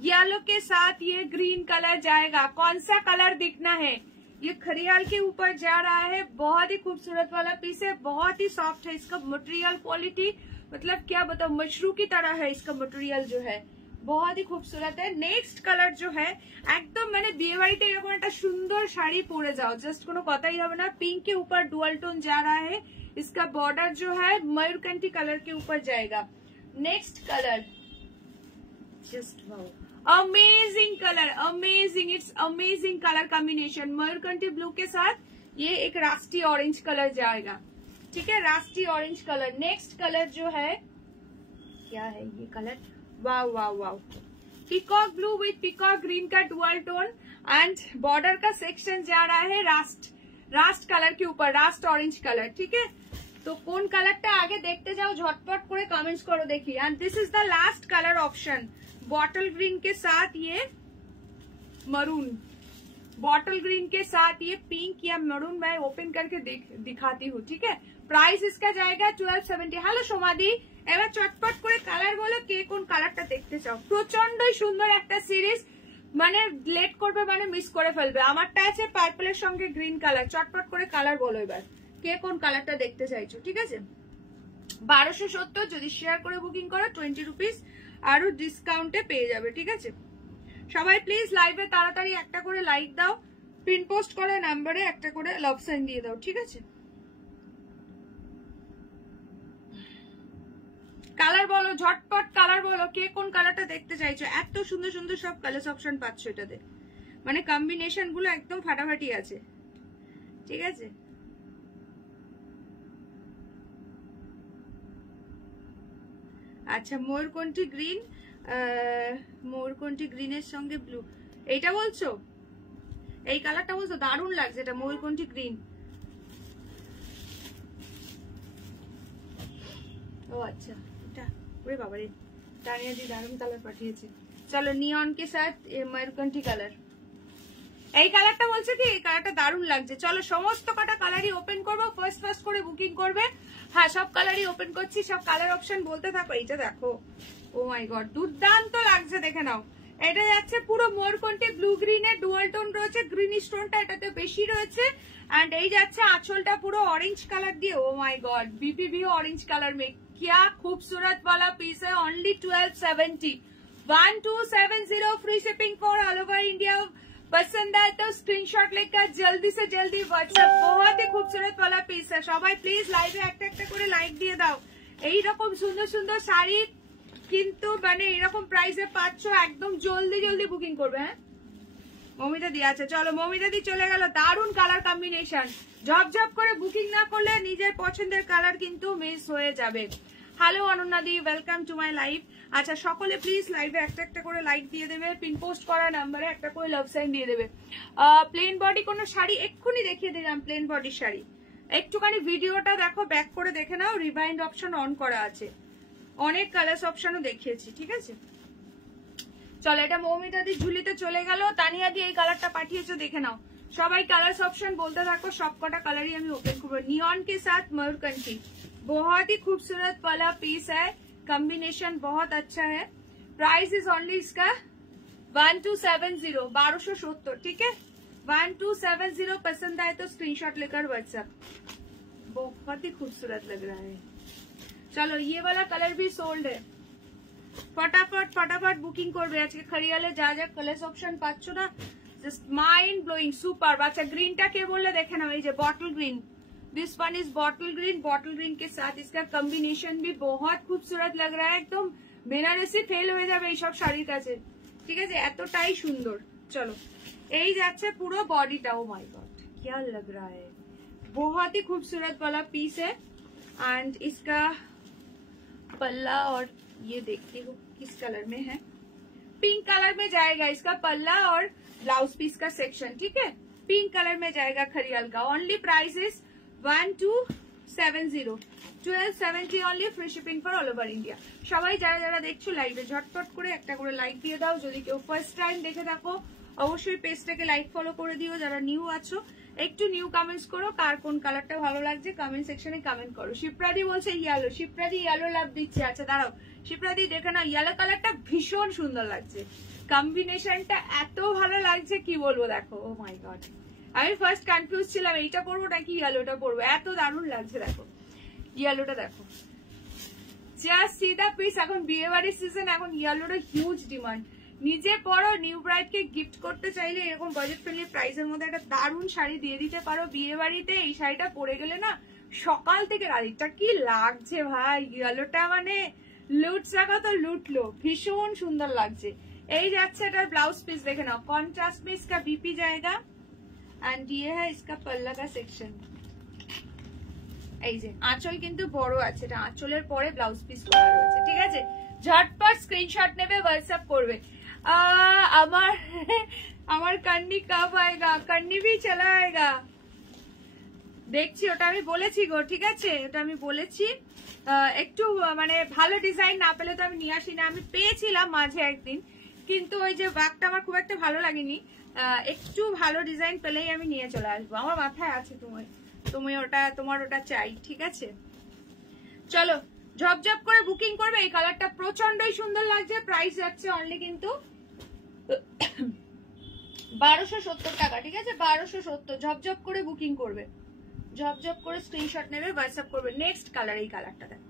येलो के साथ ये ग्रीन कलर जाएगा। कौन सा कलर दिखना है, ये खरियाल के ऊपर जा रहा है। बहुत ही खूबसूरत वाला पीस है, बहुत ही सॉफ्ट है इसका मटेरियल क्वालिटी, मतलब क्या बताओ मशरू की तरह है इसका मटेरियल जो है, बहुत ही खूबसूरत है। नेक्स्ट कलर जो है एकदम मैंने বিয়ে বাড়িতে এরকম একটা সুন্দর শাড়ি পরে যাও, জাস্ট কোনো কথাই হবে না। पिंक के ऊपर डुअल टोन जा रहा है, इसका बॉर्डर जो है मयूरकंठी कलर के ऊपर जाएगा। Next colour just wow, amazing colour, amazing, it's amazing colour combination. मयूरकंठी ब्लू के साथ ये एक रास्टी ऑरेंज कलर जाएगा, ठीक है, रास्टी ऑरेंज कलर। नेक्स्ट कलर जो है क्या है ये colour, wow wow wow, peacock blue with peacock green का डुअल टोन एंड बॉर्डर का सेक्शन जा रहा है रास्ट कलर के ऊपर, रास्ट ऑरेंज कलर, ठीक है। तो कौन कलरটা आगे देखते जाओ, झटपट করে कमेंट्स करो देखिए। And this is the last colour option, bottle green के साथ ये मरून, बॉटल ग्रीन के साथ ये पिंक या मरून, मैं ओपन करके दिखाती हूँ, ठीक है। प्राइस इसका जाएगा 1270। हेलो সোমাদি, এবার চটপট করে কালার বলো কে কোন কালারটা দেখতে চাও। প্রচন্ডই সুন্দর একটা সিরিজ, মানে লেট করবে মানে মিস করে ফেলবে। আমারটা আছে পার্পলের সঙ্গে গ্রিন কালার, চটপট করে কালার বলো এবার কে কোন কালারটা দেখতে চাইছো, ঠিক আছে। 1270 যদি শেয়ার করে বুকিং করো 20 রুপিস আরো ডিসকাউন্টে পেয়ে যাবে, ঠিক আছে। সবাই প্লিজ লাইভে তাড়াতাড়ি একটা করে লাইক দাও, পিন পোস্ট করা নাম্বারে একটা করে লাভ সাইন দিয়ে দাও, ঠিক আছে। কালার বলো ঝটপট, কালার বলো কে কোন কালারটা দেখতে চাইছো। এত সুন্দর সুন্দর সব কালার অপশন পাচ্ছ এটাতে, মানে কম্বিনেশন গুলো একদম ফাটাফাটি আছে, ঠিক আছে। আচ্ছা ময়ূরকণ্ঠী গ্রিন, ময়ূরকণ্ঠী গ্রিনের সঙ্গে ব্লু, এইটা বলছো, এই কালারটা বলছো, দারুণ লাগছে এটা ময়ূরকণ্ঠী গ্রিন। ও আচ্ছা এটা ওরে বাবা রে, তানিয়া দি দারুণ কালার পাঠিয়েছে। চলো নিয়ন के साथ ময়ূরকণ্ঠী কালার, এই কালারটা বলছে কি এই কালারটা দারুণ লাগছে। চলো সমস্ত কটা কালারই ওপেন করবো, ফার্স্ট ফার্স্ট করে বুকিং করবে। হ্যাঁ সব কালারই ওপেন করছি, সব কালার অপশন বলতে থাকো। এইটা দেখো, ও মাই গড দুর্দান্ত লাগছে, দেখে নাও। এটা যাচ্ছে পুরো ময়ূরকণ্ঠী ব্লু গ্রিনের ডুয়াল টোন রয়েছে, গ্রিন স্টোনটা এটাতে বেশি রয়েছে। एंड এই যাচ্ছে আঁচলটা পুরো অরেঞ্জ কালার দিয়ে। ও মাই গড बीपीबी ऑरेंज कलर में, क्या खूबसूरत वाला पीस है। Only 1270, 1270 free shipping for all over India. पसंद आए तो स्क्रीनशॉट लेकर जल्दी से जल्दी व्हाट्सएप। बहुत ही खूबसूरत वाला पीस है। সবাই প্লিজ লাইভে একটা একটা করে লাইক দিয়ে দাও। এই রকম সুন্দর সুন্দর শাড়ি কিন্তু মানে এরকম প্রাইসে পাচ্ছ, একদম জলদি জলদি বুকিং করবে। হ্যাঁ মমিতা দি, আচ্ছা চলো মমিতা দি চলে গেল। দারুণ কালার কম্বিনেশন, ঝপঝপ করে বুকিং না করলে নিজের পছন্দের কালার কিন্তু মিস হয়ে যাবে। Hello Ananya the, welcome to my live. আচ্ছা সকলে প্লিজ লাইভে একটা একটা করে লাইক দিয়ে দেবে, পিন পোস্ট করা নাম্বারে একটা করে লাভ সাইন দিয়ে দেবে। প্লেন বডি কোন শাড়ি এক্ষুনি দেখিয়ে দিলাম, প্লেন বডির শাড়ি। একটুখানি ভিডিওটা দেখো, ব্যাক করে দেখে নাও, রিভাইন্ড অপশন অন করা আছে, অনেক কালার অপশনও দেখিয়েছি, ঠিক আছে। চলো এটা মৌমিতা দি ঝুলিতে চলে গেল। তানিয়া দি এই কালারটা পাঠিয়েছো, দেখে নাও। সবাই কালার অপশন বলতে থাকো, সবকটা কালারই আমি ওপেন করবো। नियॉन के साथ मयूरकंठी, बहुत ही खूबसूरत वाला पीस है, कॉम्बिनेशन बहुत अच्छा है। प्राइस इज ओनली इसका 1270, 1270, ठीक है 1270। पसंद आए तो स्क्रीनशॉट लेकर व्हाट्सएप। बहुत ही खूबसूरत लग रहा है। चलो ये वाला कलर भी सोल्ड है, फटाफट फटाफट बुकिंग করবে। আজকে খরিয়ালে যা যা কালার অপশন পাচ্ছ না, জাস্ট মাইন্ড ব্লোয়িং, সুপার। আচ্ছা গ্রিনটা কে বললে দেখে নাও, এই যে bottle green, this one is bottle green. Bottle green के साथ इसका कॉम्बिनेशन भी बहुत खूबसूरत लग रहा है, एकदम বেনারসি ফেল হয়ে যাবে এইসব শাড়ির কাছে, ঠিক আছে, এতটাই সুন্দর। চলো এই যাচ্ছে পুরো বডিটা। ও মাই गॉड क्या लग रहा है, बहुत ही खूबसूरत वाला पीस है। एंड इसका पल्ला और ये देखती हूँ किस कलर में है, पिंक कलर में जाएगा इसका पल्ला और ब्लाउज पीस का सेक्शन, ठीक है, पिंक कलर में जाएगा खरियाल का। Only price is 1270, 1270 only, free shipping for all over India। সবাই যারা যারা দেখছো লাইভে ঝটপট করে একটা করে লাইক দিয়ে দাও। যদি কেউ ফার্স্ট টাইম দেখে থাকো অবশ্যই পেজটাকে লাইক ফলো করে দিও। যারা নিউ আছো একটু নিউ কমেন্টস করো, কার কোন কালারটা ভালো লাগছে কমেন্ট সেকশনে কমেন্ট করো। শিপ্রাদি বলছে ইয়েলো, শিপ্রাদি ইয়েলো লাভ দিচ্ছে। আচ্ছা দাঁড়াও শিপ্রাদি দেখে না, ইয়েলো কালারটা ভীষণ সুন্দর লাগছে, কম্বিনেশনটা এত ভালো লাগছে কি বলবো। দেখো ও মাই গড, আমি ফার্স্ট কনফিউজ ছিলাম এইটা পরবো নাকি ইয়েলোটা পরবো, এত দারুণ লাগছে। দেখো ইয়েলোটা দেখো, জাস্ট সি দা পিস। এখন বিয়ে বাড়ির সিজন, এখন ইয়েলোর হিউজ ডিমান্ড। নিজে পরো, নিউ ব্রাইড কে গিফট করতে চাইলে এরকম বাজেট ফ্রেন্ডলি প্রাইসের মধ্যে একটা দারুণ শাড়ি দিয়ে দিতে পারো বিয়ে বাড়িতে। এই শাড়িটা পরে গেলে না সকাল থেকে রাতটা কি লাগছে ভাই, ইয়েলোটা মানে লুট জায়গা তো লুটলো, ভীষণ সুন্দর লাগছে। এই যাচ্ছে এটার ব্লাউজ পিস দেখে নাও, কন্ট্রাস্ট में इसका बीपी जाएगा एंड ये है इसका पल्ला का सेक्शन। এই যে আঁচল কিন্তু বড় আছে, এটা আঁচলের পরে ব্লাউজ পিস করা রয়েছে, ঠিক আছে। ঝটপট স্ক্রিনশট নেবে, হোয়াটসঅ্যাপ করবে। আমার কন্নি কব আয়েগা, কন্নি ভি চলা আয়েগা দেখছি, ওটা আমি বলেছি গো, ঠিক আছে, ওটা আমি বলেছি। একটু মানে ভালো ডিজাইন না পেলে তো আমি নিয়ে আসি না। আমি পেয়েছিলাম মাঝে একদিন, কিন্তু ওই যে ওয়ার্কটা আমার খুব একটা ভালো লাগেনি। একটু ভালো ডিজাইন পেলেই আমি নিয়ে চলে আসবো, আমার মাথায় আছে তুমি ওটা, তোমার ওটা চাই, ঠিক আছে। চলো ঝপঝপ করে বুকিং করবে, এই কালারটা প্রচন্ডই সুন্দর লাগছে। প্রাইস যাচ্ছে অনলি কিন্তু 1270 টাকা, ঠিক আছে, 1270। ঝপঝপ করে বুকিং করবে, ঝপঝপ করে স্ক্রিনশট নেবে, হোয়াটসঅ্যাপ করবে। নেক্সট কালার, এই কালারটা দেখো,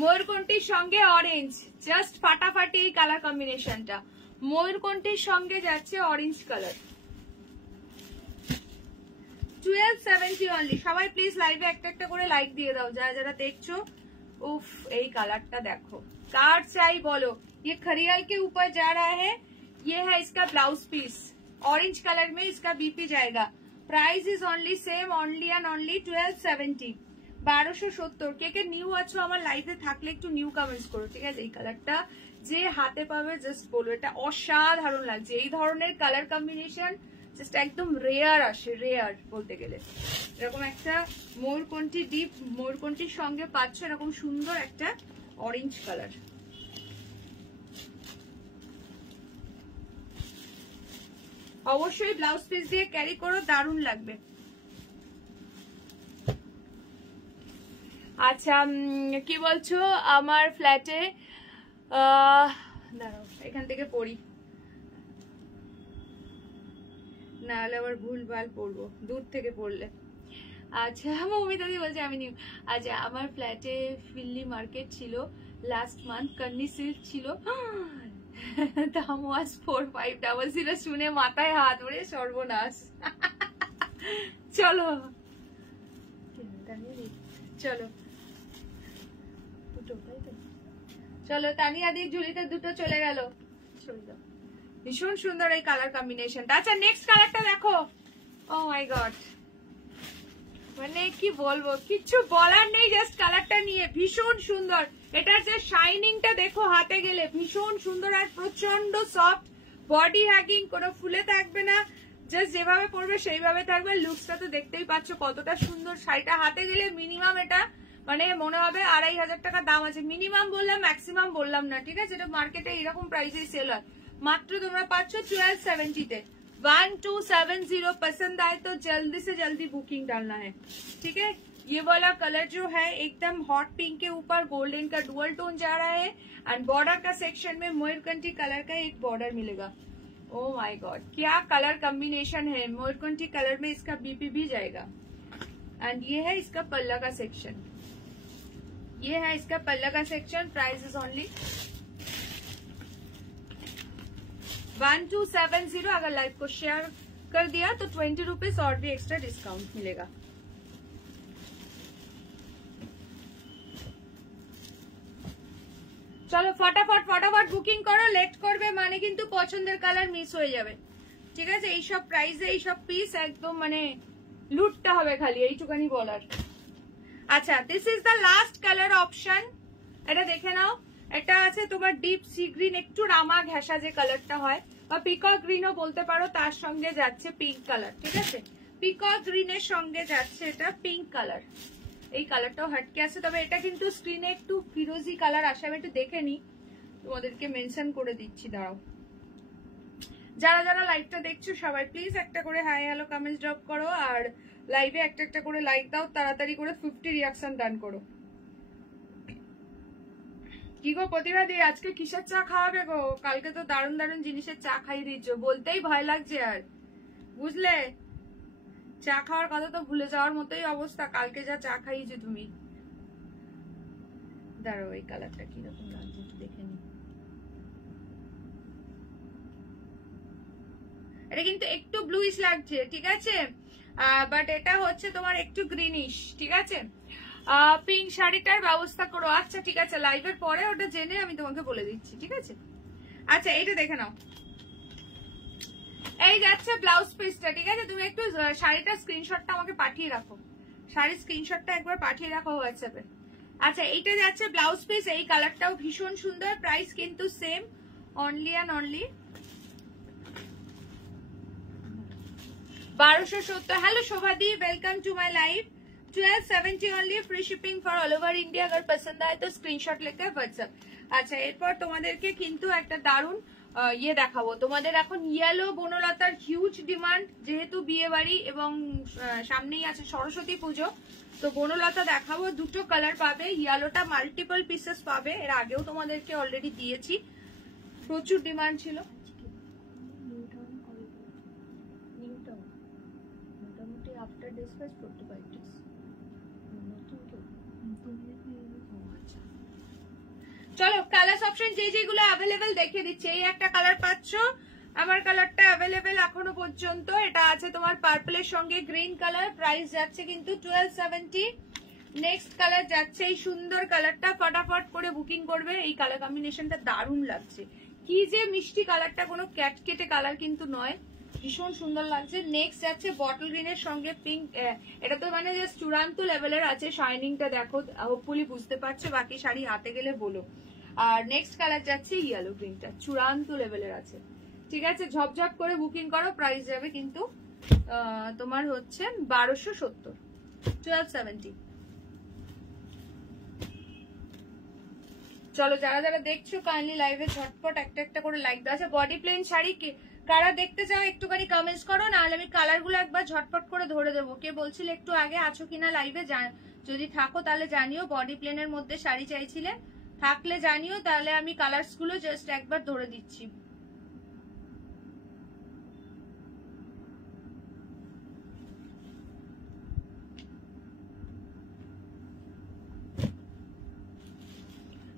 ময়ূরকণ্ঠীর সঙ্গে অরেঞ্জ, জাস্ট ফাটাফাটি এই কালার কম্বিনেশনটা। ময়ূরকণ্ঠীর সঙ্গে যাচ্ছে অরেঞ্জ কালার, 1270 অনলি। সবাই প্লিজ লাইভে একটা একটা করে লাইক দিয়ে দাও যারা যারা দেখছো। उफ এই কালারটা দেখো, কার চাই বলো। ये खरियाल के ऊपर जा रहा है, ये है इसका ब्लाउज पीस, ऑरेंज कलर में इसका बीपी जाएगा। Price is only same, only and only 1270, 1270। K K new আছো আমার লাইভে থাকলে একটু নিউ কমেন্টস করো, ঠিক আছে। এই কালারটা যে হাতে পাবে জাস্ট বলো এটা অসাধারণ লাগছে। এই ধরনের কালার কম্বিনেশন জাস্ট একদম রেয়ার আসে, রেয়ার বলতে গেলে। এরকম একটা ময়ূরকণ্ঠী ডিপ, ময়ূরকণ্ঠীর সঙ্গে পাচ্ছ এরকম সুন্দর একটা অরেঞ্জ কালার। অবশ্যই ব্লাউজ পিস দিয়ে ক্যারি করো, দারুণ লাগবে। আচ্ছা কি বলছো, আমার ফ্ল্যাটে দাঁড়াও এখান থেকে পড়ি, নাহলে আবার ভুলভাল পড়বো দূর থেকে পড়লে। আচ্ছা মৌমিতা দি বলছে আমি নিউ। আচ্ছা আমার ফ্ল্যাটে ফিল্লি মার্কেট ছিল লাস্ট মান্থ, কন্নি সিল্ক ছিল, দাম ওয়াজ 4500। শুনে মাথায় হাত উড়ে সর্বনাশ। চলো চলো দুটো, তাই তো, চলো তানিয়া দি ঝুলিতে দুটো চলে গেল, ভীষণ সুন্দর এই কালার কম্বিনেশনটা। আচ্ছা নেক্সট কালারটা দেখো, ও মাই গড, মানে কি বলবো, কিছু বলার নেই, জাস্ট কালারটা নিয়ে ভীষণ সুন্দর। এটার যে শাইনিংটা দেখো হাতে গেলে ভীষণ সুন্দর, আর প্রচন্ড সফট, বডি হ্যাগিং, কোনো ফুলে থাকবে না, জাস্ট যেভাবে পরবে সেইভাবে থাকবে। লুকসটা তো দেখতেই পাচ্ছ কতটা সুন্দর। শাড়িটা হাতে গেলে মিনিমাম এটা মানে মনে হবে 2500 টাকা দাম আছে, মিনিমাম বললাম, ম্যাক্সিমাম বললাম না, ঠিক আছে। এটা মার্কেটে এরকম প্রাইসে সেল হয়, মাত্র তোমরা পাচ্ছ 1270 তে। 1270 पसंद आए तो जल्दी से जल्दी बुकिंग डालना है, ठीक है। ये वाला कलर जो है एकदम हॉट पिंक के ऊपर गोल्डन का डुअल टोन जा रहा है, एंड बॉर्डर का सेक्शन में मयूरकंठी कलर का एक बॉर्डर मिलेगा। ओ माय गॉड क्या कलर कॉम्बिनेशन है, मयूरकंठी कलर में इसका बीपी भी जाएगा। एंड ये है इसका पल्ला का सेक्शन, ये है इसका पल्ला का सेक्शन। Price is only 1270। अगर लाइव को शेयर कर दिया तो 20 रुपीज और भी एक्स्ट्रा डिस्काउंट मिलेगा। চলো ফটাফট ফটাফট বুকিং করো, লেট করবে মানে কিন্তু পছন্দের কালার মিস হয়ে যাবে, ঠিক আছে? এইসব প্রাইসে এইসব পিস একদম মানে লুটটা হবে খালি, এইটুকানি বলার। আচ্ছা, this is the last colour option, এটা দেখে নাও। এটা আছে তোমার ডিপ সি গ্রিন, একটু রামা ঘেঁষা যে কালারটা হয়, বা পিকক গ্রিনও বলতে পারো, তার সঙ্গে যাচ্ছে পিঙ্ক কালার, ঠিক আছে? পিকক গ্রিনের সঙ্গে যাচ্ছে এটা পিঙ্ক কালার, এই কালারটাও হাটকে আছে, তবে এটা কিন্তু স্ক্রিনে একটু ফিরোজি কালার আসে, আমি একটু দেখে নি, তোমাদেরকে মেনশন করে দিচ্ছি, দাঁড়াও। যারা যারা লাইভটা দেখছো সবাই প্লিজ একটা করে হাই হ্যালো কমেন্টস ড্রপ করো, আর লাইভে একটা একটা করে লাইক দাও, তাড়াতাড়ি করে 50 রিয়াকশন ডান করো। কি গো প্রতিভা দি, আজকে কিসের চা খাওয়াবে গো? কালকে তো দারুণ দারুণ জিনিসের চা খাইয়ে দিচ্ছ, বলতেই ভয় লাগছে আর, বুঝলে? চা খাওয়ার কথা তো ভুলে যাওয়ার মতোই অবস্থা, কালকে যা চা খাইয়েছো তুমি। দাঁড়াও, এই কালারটা কিরকম লাগছে একটু দেখে নি। এটা কিন্তু একটু ব্লুইশ লাগছে, ঠিক আছে, বাট এটা হচ্ছে তোমার একটু গ্রিনিশ, ঠিক আছে? পিঙ্ক শাড়িটার ব্যবস্থা করো। আচ্ছা ঠিক আছে, লাইভের পরে ওটা জেনে আমি তোমাকে বলে দিচ্ছি, ঠিক আছে? আচ্ছা এইটা দেখে নাও, এই যাচ্ছে ব্লাউজ পিসটা, ঠিক আছে? তুমি একটু শাড়িটার স্ক্রিনশটটা আমাকে পাঠিয়ে রাখো, শাড়ির স্ক্রিনশটটা একবার পাঠিয়ে রাখো হোয়াটসঅ্যাপে। আচ্ছা এইটা যাচ্ছে ব্লাউজ পিস, এই কালারটাও ভীষণ সুন্দর, প্রাইস কিন্তু same, only and only 1270। Hello शोभादी, welcome to my live. 1270 only, free shipping for all over India. अगर पसंद आए तो स्क्रीनशॉट लेकर व्हाट्सएप। আচ্ছা এরপর তোমাদেরকে কিন্তু একটা দারুণ ইয়ে দেখাবো তোমাদের। এখন ইয়েলো বনলতার হিউজ ডিমান্ড, যেহেতু বিয়ে বাড়ি এবং সামনেই আছে সরস্বতী পুজো, তো বনলতা দেখাবো। দুটো কালার পাবে, ইয়েলোটা মাল্টিপল পিসেস পাবে, এর আগেও তোমাদেরকে অলরেডি দিয়েছি, প্রচুর ডিমান্ড ছিল। After dispatch 45 days. চলো কালার অপশন যেগুলো অ্যাভেলেবেল দেখিয়ে দিচ্ছি। এই একটা কালার পাচ্ছ, আমার কালারটা অ্যাভেলেবেল এখনো পর্যন্ত, এটা আছে তোমার পার্পলের সঙ্গে গ্রিন কালার, প্রাইস যাচ্ছে কিন্তু 1270। নেক্সট কালার যাচ্ছে এই সুন্দর কালারটা, ফটাফট করে বুকিং করবে, এই কালার কম্বিনেশনটা দারুণ লাগছে, কি যে মিষ্টি কালারটা, কোনো ক্যাটকেটে কালার কিন্তু নয়, ভীষণ সুন্দর লাগছে। নেক্সট যাচ্ছে বটল গ্রিনের সঙ্গে পিঙ্ক, এটা তো মানে জাস্ট চূড়ান্ত লেভেলের আছে, শাইনিংটা দেখো, হোপফুলি বুঝতে পারছো, বাকি শাড়ি হাতে গেলে বলো। আর নেক্সট কালার যাচ্ছে ইয়েলো গ্রিনটা, চূড়ান্ত লেভেলের আছে, ঠিক আছে? ঝপঝপ করে বুকিং করো, প্রাইস যাবে কিন্তু তোমার হচ্ছে 1270, 1270। চলো যারা যারা দেখছো কাইন্ডলি লাইভে ঝটপট একটা একটা করে লাইক দাও। আচ্ছা বডি প্লেন শাড়ি কারা দেখতে চাও একটুখানি কমেন্টস করো, নাহলে আমি কালার গুলো একবার ঝটপট করে ধরে দেবো। কে বলছিলে একটু আগে আছো কিনা লাইভে, যদি থাকো তাহলে জানিও। বডি প্লেনের মধ্যে শাড়ি চাইছিলে, থাকলে জানিও, তাহলে আমি কালার্স গুলো জাস্ট একবার ধরে দিচ্ছি।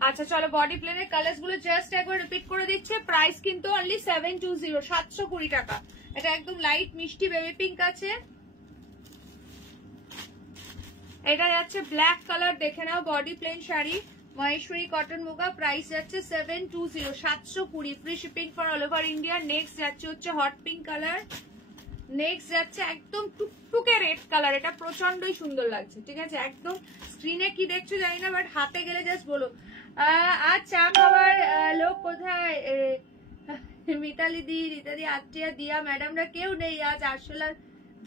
আচ্ছা চলো বডি প্লেনের কালার্স গুলো জাস্ট একবার রিপিট করে দিচ্ছে, প্রাইস কিন্তু অনলি 720, 720 টাকা। এটা একদম লাইট মিষ্টি বেবি পিঙ্ক আছে, এটা যাচ্ছে ব্ল্যাক কালার, দেখে নাও body plain sari, Maheshwari cotton muga, price যাচ্ছে 720, 720, free shipping for all over India. Next যাচ্ছে হচ্ছে হট পিঙ্ক কালার, নেক্সট যাচ্ছে একদম টুকটুকে রেড কালার, এটা প্রচন্ডই সুন্দর লাগছে, ঠিক আছে? একদম স্ক্রিনে কি দেখছো জানি না, বাট হাতে গেলে জাস্ট বলো। আজ চা খাবার লোক কোথায়? মিতালি দি, রীতা দি, আত্রিয়া, দিয়া ম্যাডামরা কেউ নেই আজ, আরশোলার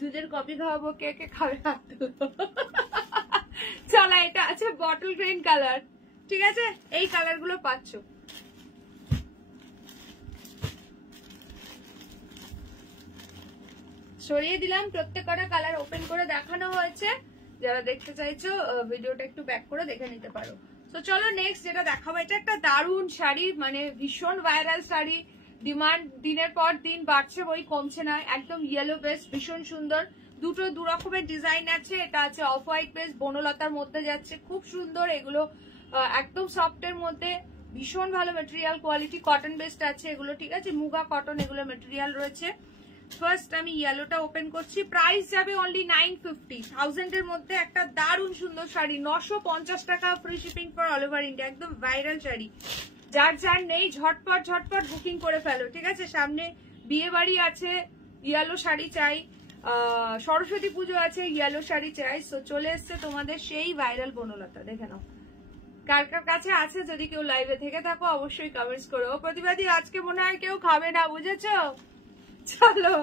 দুধের কফি খাওয়াবো, কে কে খাবে হাত তুলো। চলো এটা আছে বটল গ্রিন কালার, ঠিক আছে? এই কালার গুলো পাচ্ছ। সরিয়ে দিলাম, প্রত্যেকটা কালার ওপেন করে দেখানো হয়েছে, যারা দেখতে চাইছো ভিডিওটা একটু ব্যাক করে দেখে নিতে পারো। তো চলো নেক্সট যেটা দেখাবো, এটা একটা দারুণ শাড়ি, মানে ভীষণ ভাইরাল শাড়ি, ডিমান্ড দিনের পর দিন বাড়ছে, বই কমছে না, একদম ইয়েলো বেস, ভীষণ সুন্দর, দুটো দু রকমের ডিজাইন আছে। এটা আছে অফ হোয়াইট বেস, বনলতার মধ্যে যাচ্ছে, খুব সুন্দর, এগুলো একদম সফটের মধ্যে, ভীষণ ভালো মেটেরিয়াল কোয়ালিটি, কটন বেসড আছে এগুলো, ঠিক আছে? মুগা কটন এগুলো মেটেরিয়াল রয়েছে। ফার্স্ট আমি ইয়েলোটা ওপেন করছি, প্রাইস যাবে অনলি 950, 1000 এর মধ্যে একটা দারুণ সুন্দর শাড়ি, 950 টাকা, free shipping for all over India, একদম ভাইরাল শাড়ি, যার যার নেই ঝটপট ঝটপট বুকিং করে ফেলো, ঠিক আছে? সামনে বিয়ে বাড়ি আছে, ইয়েলো শাড়ি চাই, সরস্বতী পুজো আছে, ইয়েলো শাড়ি চাই। সো চলে এসছে তোমাদের সেই ভাইরাল বনলতা, দেখে নাও কার কার কাছে আছে। যদি কেউ লাইভে থেকে থাকো অবশ্যই কমেন্টস করো। প্রতিবাদী আজকে মনে হয় কেউ খাবে না, বুঝেছো? চলো,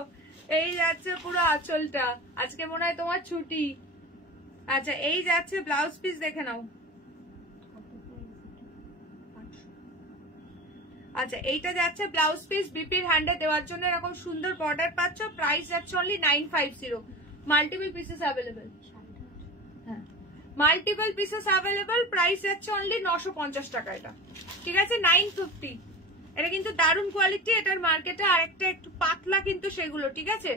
এই যাচ্ছে পুরো আঁচলটা, আজকে মনে হয় তোমার ছুটি। আচ্ছা, এই যাচ্ছে ব্লাউজ পিস, দেখে নাও। আচ্ছা, এইটা যাচ্ছে ব্লাউজ পিস, বিপির হ্যান্ডে দেওয়ার জন্য এরকম সুন্দর বর্ডার পাচ্ছ। প্রাইস যাচ্ছে অনলি 950। মাল্টিপল পিসেস অ্যাভেলেবেল, হ্যাঁ মাল্টিপল পিসেস অ্যাভেলেবেল। প্রাইস যাচ্ছে অনলি 950 টাকা এটা, ঠিক আছে? 950। এটা কিন্তু দারুণ কোয়ালিটি। এটার মার্কেটে আরেকটা একটু পাতলা কিন্তু সেগুলো, ঠিক আছে?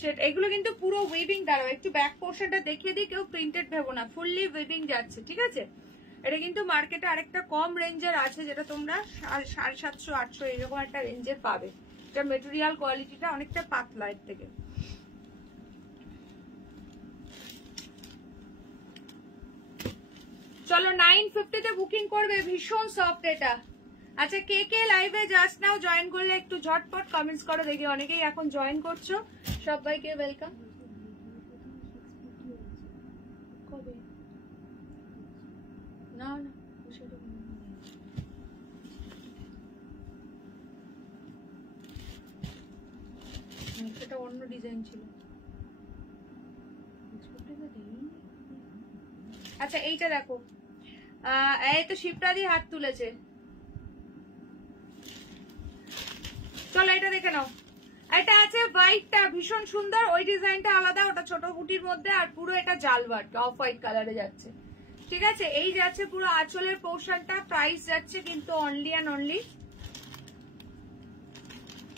সেটা এগুলো কিন্তু পুরো উইভিং। দাঁড়াও একটু ব্যাক পোর্শনটা দেখিয়ে দিই, কেউ প্রিন্টেড ভেবো না, ফুললি উইভিং যাচ্ছে, ঠিক আছে? এটা কিন্তু মার্কেটে আরেকটা কম রেঞ্জের আছে, যেটা তোমরা 750-800 এরকম একটা রেঞ্জের পাবে। এটা মেটেরিয়াল কোয়ালিটিটা অনেকটা পাতলা এর থেকে। চলো 950 তে বুকিং করবে, ভীষণ সফট এটা। আচ্ছা, কে কে লাইভে জাস্ট নাও জয়েন করলে একটু ঝটপট কমেন্টস করো দেখি। অনেকেই এখন জয়েন করছো, সবাইকে ওয়েলকাম। কবে? না না, সেটা অন্য ডিজাইন ছিল। আচ্ছা, এইটা দেখো, এই তো শিপ্রা দিয়ে হাত তুলেছে। চলো এটা দেখে নাও। এটা আছে হোয়াইটটা, ভীষণ সুন্দর। ওই ডিজাইনটা আলাদা, ওটা ছোট বুটির মধ্যে, আর পুরো এটা জাল ওয়ার্ক অফ হোয়াইট কালারে যাচ্ছে, ঠিক আছে? এই যাচ্ছে পুরো আঁচলের পোর্শনটা। প্রাইস যাচ্ছে কিন্তু only and only,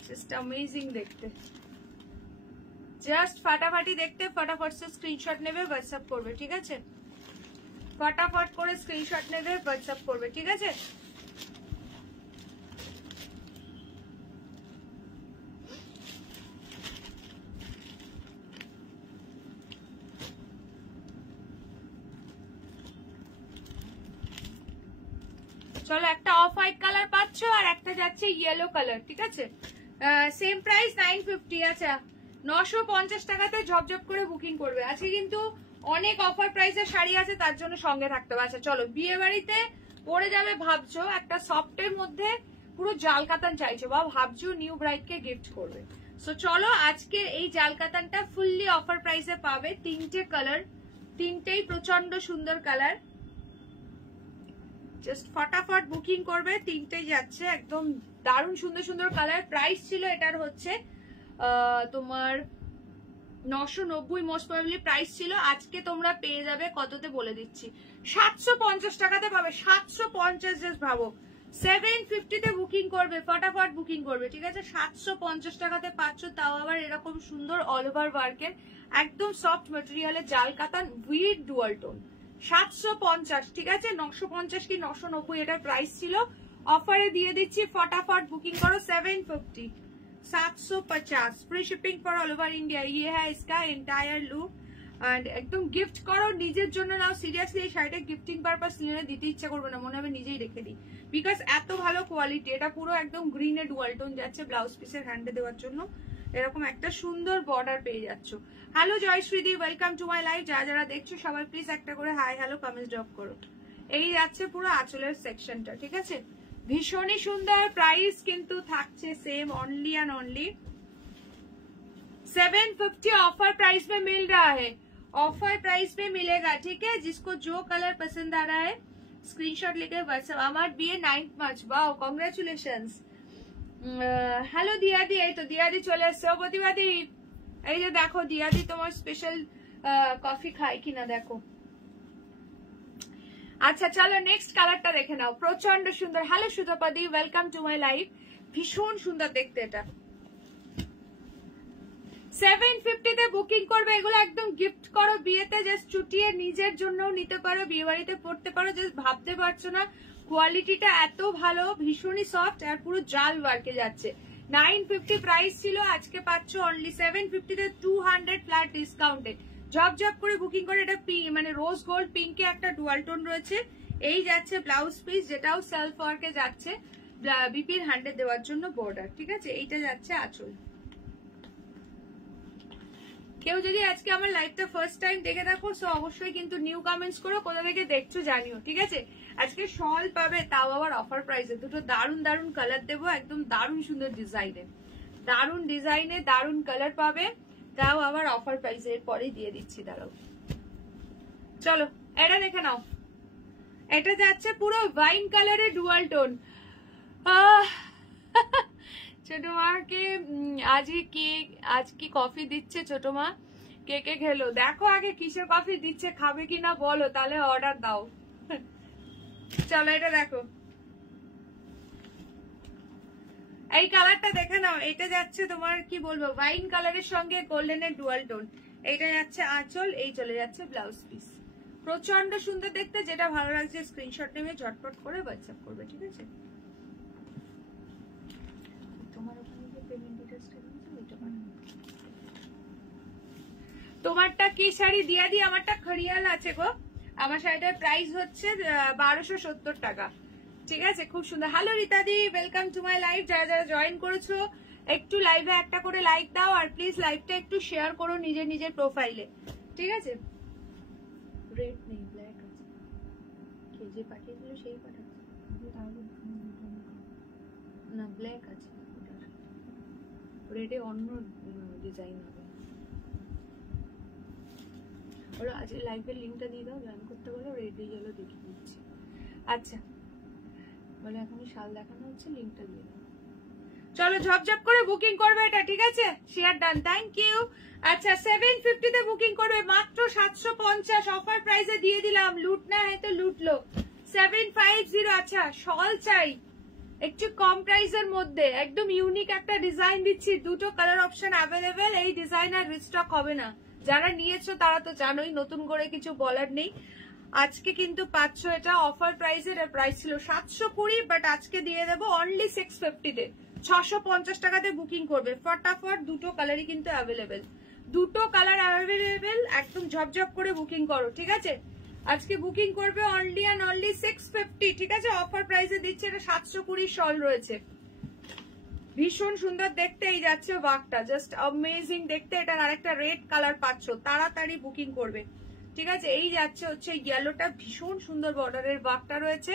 just amazing দেখতে, জাস্ট ফাটাফাটি দেখতে। ফটাফট সে স্ক্রিনশট নেবে, হোয়াটসঅ্যাপ করবে, ঠিক আছে? ফটাফট করে স্ক্রিনশট নেবে, হোয়াটসঅ্যাপ করবে, ঠিক আছে? চলো, একটা অফ হোয়াইট কালার পাচ্ছ আর একটা যাচ্ছে ইয়েলো কালার, ঠিক আছে? Same price 950। আচ্ছা, 950 টাকাতে ঝপঝপ করে বুকিং করবে। আজকে কিন্তু অনেক অফার প্রাইসের শাড়ি আছে, তার জন্য সঙ্গে থাকতে হবে। আচ্ছা চলো, বিয়ে বাড়িতে পরে যাবে ভাবছো, একটা সফটের মধ্যে পুরো জাল কাতান চাইছো বা ভাবছো নিউ ব্রাইড কে গিফট করবে। সো চলো, আজকে এই জাল কাতানটা ফুললি অফার প্রাইসে পাবে। তিনটে কালার, তিনটেই প্রচন্ড সুন্দর কালার। জাস্ট ফটাফট বুকিং করবে, তিনটেই যাচ্ছে একদম দারুণ সুন্দর সুন্দর কালার। প্রাইস ছিল এটার হচ্ছে তোমার 990 মোস্ট প্রবাবলি প্রাইস ছিল। আজকে তোমরা পেয়ে যাবে কততে বলে দিচ্ছি, 750 টাকাতে পাবে। 750, জাস্ট ভাবো। 750 তে বুকিং করবে, ফটাফট বুকিং করবে, ঠিক আছে? 750 টাকাতে পাচ্ছ, তাও আবার এরকম সুন্দর অল ওভার ওয়ার্কের একদম সফট মেটেরিয়ালের জাল কাতান উইথ ডুয়াল টোন। 750, ঠিক আছে? 950 কি 990 এটার প্রাইস ছিল, অফারে দিয়ে দিচ্ছি। ফটাফট বুকিং করো। 750, 750 free shipping for all over India. ये है इसका एंटायर लुक। एंड एकदम गिफ्ट करो নিজের জন্য নাও। সিরিয়াসলি এই শাড়িটা গিফটিং পারপাস নিয়ে দিতে ইচ্ছা করবে না, মনে হবে নিজেই রেখে দিই, বিকজ এত ভালো কোয়ালিটি। এটা পুরো একদম গ্রিনে ডুয়াল টোন যাচ্ছে। ব্লাউজ পিসের হ্যান্ডে দেওয়ার জন্য এরকম একটা সুন্দর বর্ডার পেয়ে যাচ্ছ। হ্যালো জয়শ্রীদি, ওয়েলকাম টু মাই লাইভ। যারা যারা দেখছো সবাই প্লিজ একটা করে হাই হ্যালো কমেন্টস ড্রপ করো। এই যাচ্ছে পুরো আঁচলের সেকশনটা, ঠিক আছে? ভীষণই সুন্দর। প্রাইস কিন্তু থাকছে same, only and only 750 offer price में मिल रहा है। ऑफर प्राइस में मिलेगा, ठीक है? जिसको जो कलर पसंद आ रहा है स्क्रीनशॉट लेके व्हाट्सएप। আমার বিয়ে 9th March. Wow, congratulations. Hello দিয়াদি, এই তো দিয়াদি চলে এসছো। প্রতিবাদী, এই যে দেখো দিয়াদি তোমার স্পেশাল কফি খায় কিনা দেখো। আচ্ছা চলো, নেক্সট কালারটা দেখে নাও, প্রচন্ড সুন্দর। হ্যালো সুতপাদি, ওয়েলকাম টু মাই লাইভ। ভীষণ সুন্দর দেখতে এটা। 750 তে বুকিং করবে। এগুলো একদম গিফট করো বিয়েতে, জাস্ট চুটিয়ে নিজের জন্য নিতে পারো, বিয়ে বাড়িতে পড়তে পারো। জাস্ট ভাবতে পারছো না কোয়ালিটিটা এত ভালো, ভীষণই সফট আর পুরো জাল ওয়ার্কে যাচ্ছে। 950 প্রাইস ছিল, আজকে পাচ্ছ অনলি 750 তে 200 ফ্ল্যাট ডিসকাউন্টে। জব জব করে বুকিং করে। এটা মানে রোজ গোল্ড পিঙ্কে একটা ডুয়াল টোন রয়েছে। এই যাচ্ছে ব্লাউজ পিস, যেটাও সেলফ ওয়ার্কে যাচ্ছে। বিপির 100 দেওয়ার জন্য বর্ডার, ঠিক আছে। এইটা যাচ্ছে আঁচল। কেউ যদি আজকে আমার লাইভটা ফার্স্ট টাইম দেখে থাকো সো অবশ্যই কিন্তু নিউ কমেন্টস করো, কোথা থেকে দেখছো জানিও, ঠিক আছে। আজকে শল পাবে, তাও আবার অফার প্রাইসে। দুটো দারুন দারুন কালার দেবো, একদম দারুন সুন্দর ডিজাইনে, দারুন কালার পাবে, তাও আবার অফার প্রাইসে। এরপরেই দিয়ে দিচ্ছি, দাঁড়াও। চলো এটা দেখে নাও, এটা যাচ্ছে পুরো ওয়াইন কালারের ডুয়াল টোন। ছোট মাকে আজ কি কফি দিচ্ছে ছোট মা? কে কে খেলো দেখো আগে, কিসের কফি দিচ্ছে, খাবে কিনা বলো, তাহলে অর্ডার দাও। চলো এটা দেখো, এই কালারটা দেখে নাও। এটা যাচ্ছে তোমার কি বলবো, ওয়াইন কালারের সঙ্গে গোল্ডেনের ডুয়াল টোন। এইটা যাচ্ছে আঁচল, এই চলে যাচ্ছে ব্লাউজ পিস। প্রচন্ড সুন্দর দেখতে, যেটা ভালো লাগছে স্ক্রিনশট নেবে, ঝটপট করে হোয়াটসঅ্যাপ করবে, ঠিক আছে। তোমারটা কি শাড়ি দিয়া দি? আমারটা খড়িয়াল আছে গো। আমার শাড়িটার প্রাইস হচ্ছে 1270 টাকা, ঠিক আছে। খুব সুন্দর। হ্যালো রীতাদি, ওয়েলকাম টু মাই লাইভ। যারা যারা জয়েন করেছো একটু লাইভে একটা করে লাইক দাও, আর প্লিজ লাইভটা একটু শেয়ার করো নিজের নিজের প্রোফাইলে, ঠিক আছে। রেড নেই, ব্ল্যাক আছে। কে যে পাঠিয়েছিল সেই পাঠাচ্ছে না, ব্ল্যাক আছে, রেডে অন্য ডিজাইন হবে। ওরা আজ লাইভের লিঙ্কটা দিয়ে দাও, জয়েন করতে বলো। রেডি ইয়েলো দেখিয়ে দিচ্ছি। আচ্ছা বলে এখনই শাল দেখানো হচ্ছে, লিঙ্কটা দিয়ে দাও। চলো ঝপঝপ করে বুকিং করবে এটা, ঠিক আছে। Share done, thank you. আচ্ছা 750 তে বুকিং করবে, মাত্র 750 অফার প্রাইসে দিয়ে দিলাম। লুট না হয় তো লুটলো। 750। আচ্ছা শল চাই একটু কম প্রাইসের মধ্যে, একদম ইউনিক একটা ডিজাইন দিচ্ছি। দুটো কালার অপশন অ্যাভেলেবেল। এই ডিজাইন আর রিস্টক হবে না। যারা নিয়েছো তারা তো জানোই, নতুন করে কিছু বলার নেই। আজকে কিন্তু পাচ্ছ এটা অফার প্রাইসে। এর প্রাইস ছিল 720, বাট আজকে দিয়ে দেবো অনলি 650 তে। 650 টাকাতে বুকিং করবে ফটাফট। দুটো কালারই কিন্তু অ্যাভেলেবেল, দুটো কালার অ্যাভেলেবেল। একদম ঝপঝপ করে বুকিং করো, ঠিক আছে। আজকে বুকিং করবে অনলি অ্যান্ড অনলি 650, ঠিক আছে। অফার প্রাইসে দিচ্ছে এটা। 720 শল রয়েছে, ভীষণ সুন্দর দেখতে। এই যাচ্ছে ওয়ার্কটা, জাস্ট অ্যামেজিং দেখতে। এটার আরেকটা রেড কালার পাচ্ছ, তাড়াতাড়ি বুকিং করবে, ঠিক আছে। এই যাচ্ছে হচ্ছে ইয়েলোটা, ভীষণ সুন্দর বর্ডারের ওয়ার্কটা রয়েছে,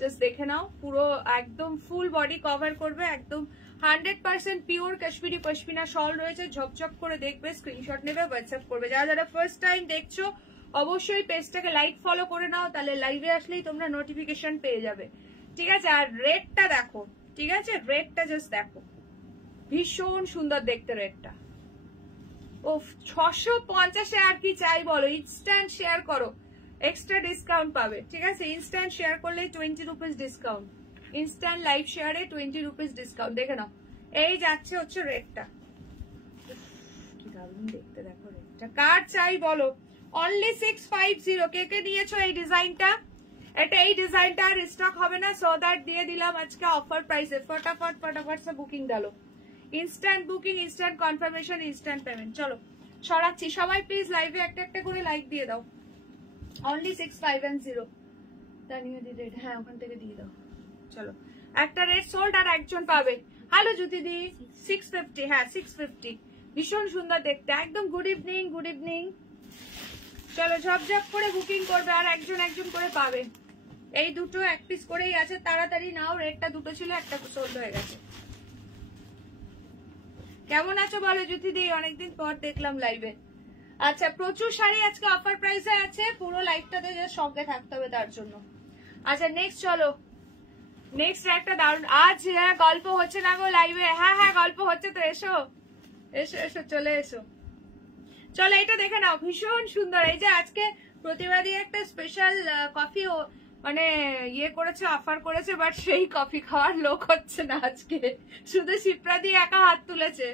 জাস্ট দেখে নাও। পুরো একদম ফুল বডি কভার করবে, একদম 100% পিওর কাশ্মীরি পশমিনা শল রয়েছে। ঝকঝক করে দেখবে, স্ক্রিনশট নেবে, হোয়াটসঅ্যাপ করবে। যারা যারা ফার্স্ট টাইম দেখছো অবশ্যই পেজটাকে লাইক ফলো করে নাও, তাহলে লাইভে আসলেই তোমরা নোটিফিকেশন পেয়ে যাবে, ঠিক আছে। আর রেডটা দেখো, ঠিক আছে। রেডটা জাস্ট দেখো, ভীষণ সুন্দর দেখতে রেডটা। ও 650 আর কি চাই বলো। ইনস্ট্যান্ট শেয়ার করো, এক্সট্রা ডিসকাউন্ট পাবে, ঠিক আছে। ইনস্ট্যান্ট শেয়ার করলে 20 রুপিস ডিসকাউন্ট। ইনস্ট্যান্ট লাইভ শেয়ারে 20 রুপিস ডিসকাউন্ট। দেখে নাও, এই যাচ্ছে হচ্ছে রেডটা। কি দারুণ দেখতে দেখো রেডটা। কার চাই বলো। অনলি 650। কে কে নিয়েছো এই ডিজাইনটা? এটা এই ডিজাইনটা আর স্টক হবে না, সো দ্যাট দিয়ে দিলাম আজকে অফার প্রাইসে। ফটাফট ফটাফট সে বুকিং ডালো। Instant booking, instant confirmation, instant payment. চলো সরাচ্ছি। সবাই প্লিজ লাইভে একটা একটা করে লাইক দিয়ে দাও। অনলি 650। তানিয়া দি রেড, হ্যাঁ ওখান থেকে দিয়ে দাও। চলো একটা রেড সোল্ড, আর একজন পাবে। হ্যালো জ্যোতি দি, 650। হ্যাঁ 650, ভীষণ সুন্দর দেখতে, একদম গুড ইভিনিং, গুড ইভিনিং। চলো ঝপঝপ করে বুকিং করবে, আর একজন একজন করে পাবে। এই দুটো এক পিস করেই আছে, তাড়াতাড়ি নাও। রেডটা দুটো ছিল, একটা সোল্ড হয়ে গেছে। কেমন আছো বলো জ্যোতি দি, অনেকদিন পর দেখলাম লাইভে। আচ্ছা প্রচুর শাড়ি আজকে অফার প্রাইসে আছে, পুরো লাইভটাতে সঙ্গে থাকতে হবে তার জন্য। আচ্ছা নেক্সট চলো, নেক্সট একটা দারুণ। আজ হ্যাঁ গল্প হচ্ছে না গো লাইভে? হ্যাঁ হ্যাঁ গল্প হচ্ছে তো, এসো এসো এসো, চলে এসো। চলো এটা দেখে নাও, ভীষণ সুন্দর। এই যে আজকে প্রতিবাদী একটা স্পেশাল কফি মানে ইয়ে করেছে, অফার করেছে, বাট সেই কফি খাওয়ার লোক হচ্ছে না আজকে, শুধু শিপ্রা দিয়ে একা হাত তুলেছে,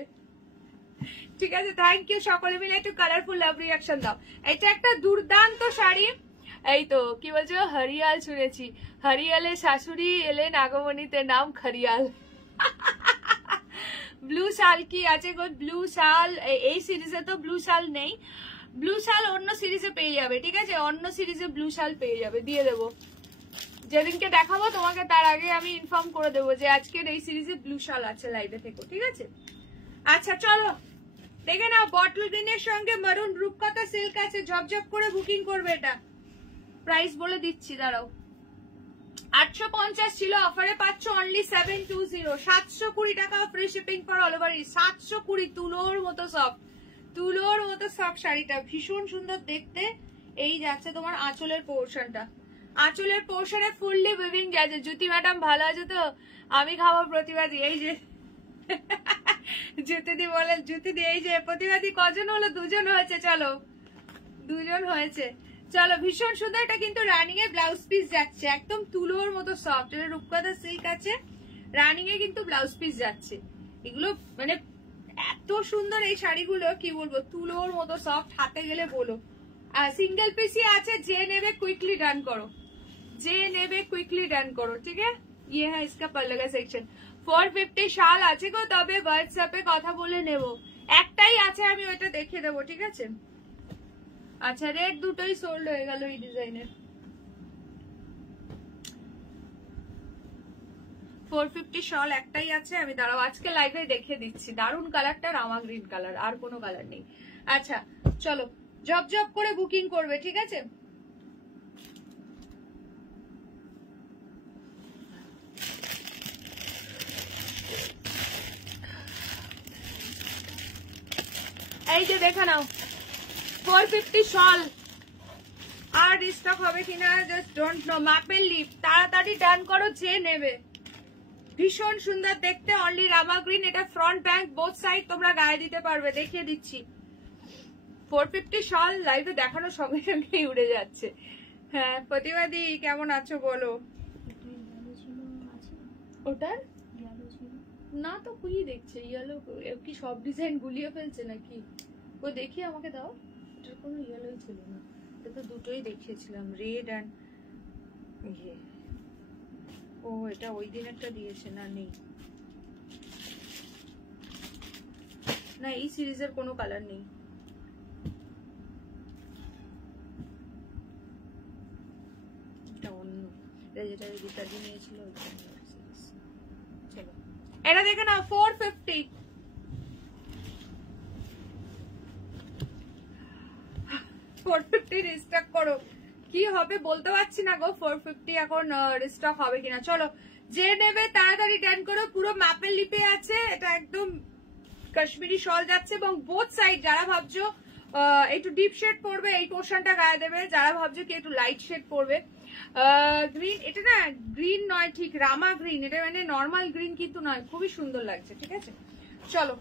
ঠিক আছে। Thank you. সকলে মিলে একটু কালারফুল লাভ রিয়াকশন দাও। এটা একটা দুর্দান্ত শাড়ি। এই তো কি বলছো, হরিয়াল শুনেছি। হরিয়ালে শাশুড়ি এলেন আগমনীতে, নাম খরিয়াল। ব্লু শাল কি আছে গো? ব্লু শাল এই সিরিজে তো ব্লু শাল নেই। ব্লু শাল অন্য সিরিজে পেয়ে যাবে, ঠিক আছে। অন্য সিরিজে ব্লু শাল পেয়ে যাবে, দিয়ে দেবো। যেদিনকে দেখাবো তোমাকে তার আগে আমি ইনফর্ম করে দেবো যে আজকের এই সিরিজে ব্লু শাল আছে, লাইভে থেকো, ঠিক আছে? আচ্ছা চলো দেখে নাও, বটল গ্রিনের সঙ্গে মারুন রূপকথা সিল্ক আছে, ঝপঝপ করে বুকিং করবে। এটা প্রাইস বলে দিচ্ছি, দাঁড়াও। 850 ছিল, অফারে পাচ্ছ অনলি 720, 720 টাকা free shipping for all over. 720, তুলোর মতো সফট, তুলোর মতো সফট শাড়িটা ভীষণ সুন্দর দেখতে। এই যাচ্ছে তোমার আঁচলের পোর্শনটা, আঁচলের পোর্শনে ফুললি উইভিং গেছে। জ্যোতি ম্যাডাম ভালো আছে তো? আমি খাবো প্রতিবাদী। এই যে জ্যোতিদি বলে, জ্যোতিদি এই যে প্রতিবাদী কজন হলো? 2জন হয়েছে, চলো 2জন হয়েছে। চলো ভীষণ সুন্দর, এটা কিন্তু রানিং এ ব্লাউজ পিস যাচ্ছে, একদম তুলোর মতো সফট। এটা রূপকথা সিল্ক আছে, রানিং এ কিন্তু ব্লাউজ পিস যাচ্ছে। এগুলো মানে এত সুন্দর এই শাড়িগুলো, কি বলবো, তুলোর মতো সফট। হাতে গেলে বলো। সিঙ্গেল পিসই আছে, যে নেবে কুইকলি ডান করো, যে নেবে কুইকলি ডান করো, ঠিক আছে? ये है इसका पल्ले का सेक्शन। 450 শাল আছে গো, তবে হোয়াটসঅ্যাপে কথা বলে নেব। একটাই আছে, আমি ওইটা দেখিয়ে দেবো, ঠিক আছে? আচ্ছা রেড দুটোই সোল্ড হয়ে গেল এই ডিজাইনের। 450 শাল একটাই আছে, আমি দাঁড়াও আজকে লাইভে দেখিয়ে দিচ্ছি। দারুন কালারটা, রামা গ্রিন কালার, আর কোনো কালার নেই। আচ্ছা চলো জব জব করে বুকিং করবে, ঠিক আছে? এই যে দেখে নাও 450 শল, আর রিস্টক হবে কিনা জাস্ট ডোন্ট নো। ম্যাপের লিপ তাড়াতাড়ি ডান করো যে নেবে। ভীষণ সুন্দর দেখতে, অনলি রামা গ্রিন। এটা ফ্রন্ট ব্যাক বোথ সাইড তোমরা গায়ে দিতে পারবে, দেখিয়ে দিচ্ছি। 450 শল লাইভে দেখানোর সঙ্গে সঙ্গেই উড়ে যাচ্ছে। হ্যাঁ প্রতিবাদী কেমন আছো বলো? ওটার না তো কুই দেখছে, ইয়েলো কি সব ডিজাইন গুলিয়ে ফেলছে নাকি? ও দেখি আমাকে দাও, এটার কোনো ইয়েলোই ছিল না, এটা তো দুটোই দেখিয়েছিলাম, রেড অ্যান্ড ইয়ে। ও এটা ওই দিন একটা দিয়েছে না, নেই না, এই সিরিজের কোনো কালার নেই। এটা অন্য, যেটা গীতাদি নিয়েছিল ওইটা। চলো এটা দেখে নাও 450। রিস্টক করো, কি হবে বলতে পারছি না গো। 450 এখন রিস্টক হবে কিনা। চলো যে নেবে তাড়াতাড়ি ডান করো। পুরো ম্যাপের লিপে আছে, এটা একদম কাশ্মীরি শল যাচ্ছে, এবং বোথ সাইড যারা ভাবছো একটু ডিপ শেড পড়বে এই পোর্শনটা গায়ে দেবে, যারা ভাবছো কি একটু লাইট শেড পড়বে। গ্রিন, এটা না গ্রিন নয় ঠিক, রামা গ্রিন, এটা মানে নর্মাল গ্রিন কিন্তু নয়, খুবই সুন্দর লাগছে, ঠিক আছে? চলো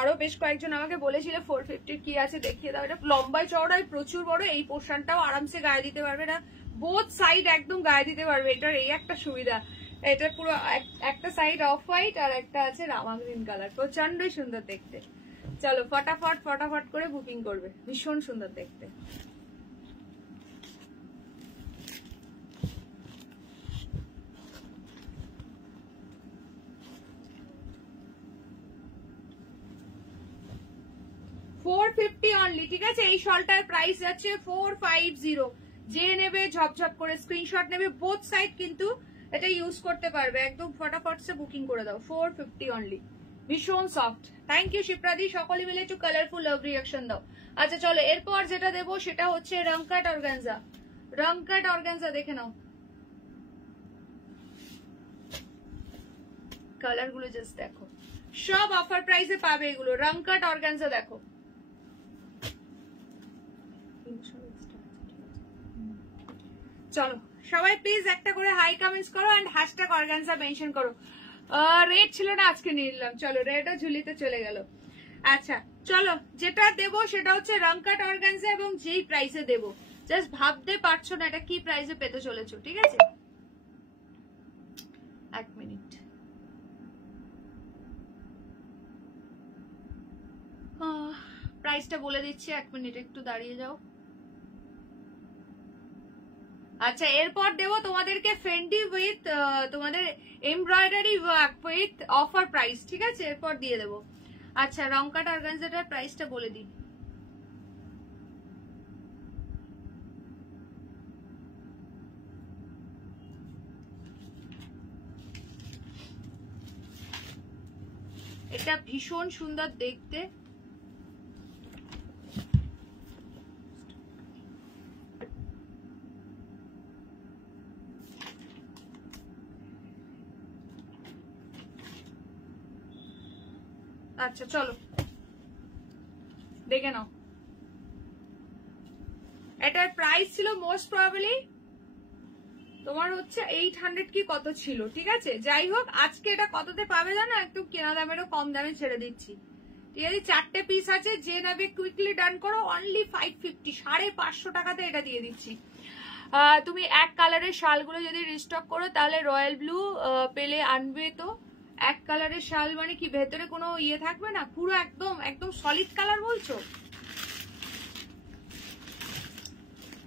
আরো বেশ কয়েকজন আমাকে বলেছিল 450 কি আছে দেখিয়ে দাও। এটা লম্বায় চওড়ায় প্রচুর বড়, এই পোর্শনটাও আরামসে গায়ে দিতে পারবে না, বোথ সাইড একদম গায়ে দিতে পারবে। এটার এই একটা সুবিধা, এটা পুরো একটা সাইড অফ হোয়াইট আর একটা আছে রামা গ্রিন কালার, প্রচন্ডই সুন্দর দেখতে। চলো ফটাফট ফটাফট করে বুকিং করবে, ভীষণ সুন্দর দেখতে। $450 অনলি, ঠিক আছে? এই শলটার প্রাইস যাচ্ছে 450। যে নেবে ঝপঝপ করে স্ক্রিনশট নেবে, বোথ সাইড কিন্তু এটা ইউজ করতে পারবে। একদম ফটাফট সে বুকিং করে দাও, 450 অনলি, ভীষণ সফট। থ্যাংক ইউ শিপ্রাদি, সকলে মিলে একটু কালারফুল লাভ রিয়াকশন দাও। আচ্ছা চলো এরপর যেটা দেবো সেটা হচ্ছে রংকাট অর্গানজা। রংকাট অর্গানজা দেখে নাও, কালার গুলো জাস্ট দেখো, সব অফার প্রাইসে পাবে এগুলো। রংকাট অর্গানজা দেখো, চলো সবাই প্লিজ একটা করে হাই কমেন্টস করো এন্ড হ্যাশট্যাগ অর্গানজা মেনশন করো। রেড ছিল না, আজকে নিয়ে নিলাম। চলো রেডও ঝুলিতে চলে গেল। আচ্ছা চলো যেটা দেবো সেটা হচ্ছে রংকাট অর্গানজা, এবং যেই প্রাইসে দেবো জাস্ট ভাবতে পারছো না এটা কি প্রাইসে পেতে চলেছো, ঠিক আছে? এক মিনিট, প্রাইসটা বলে দিচ্ছি, এক মিনিট একটু দাঁড়িয়ে যাও। আচ্ছা এরপর দেবো তোমাদেরকে ফেন্ডি উইথ তোমাদের embroidery work with offer price, ঠিক আছে? এরপর দিয়ে দেবো। আচ্ছা রংকাট অর্গানজাটার প্রাইসটা বলে দিই। এটা ভীষণ সুন্দর দেখতে। আচ্ছা চলো দেখে নাও, এটার প্রাইস ছিল মোস্ট প্রবাবলি তোমার হচ্ছে 800 কি কত ছিল, ঠিক আছে। যাই হোক আজকে এটা কততে পাবে জানো, একদম কেনা দামেরও কম দামে ছেড়ে দিচ্ছি, ঠিক আছে। 4টে পিস আছে, যে নেবে কুইকলি ডান করো, অনলি 550, 550 টাকাতে এটা দিয়ে দিচ্ছি। তুমি এক কালারের শালগুলো যদি রিস্টক করো তাহলে রয়্যাল ব্লু পেলে আনবে। তো এক কালারের শাল মানে কি ভেতরে কোনো ইয়ে থাকবে না, পুরো একদম একদম সলিড কালার বলছো,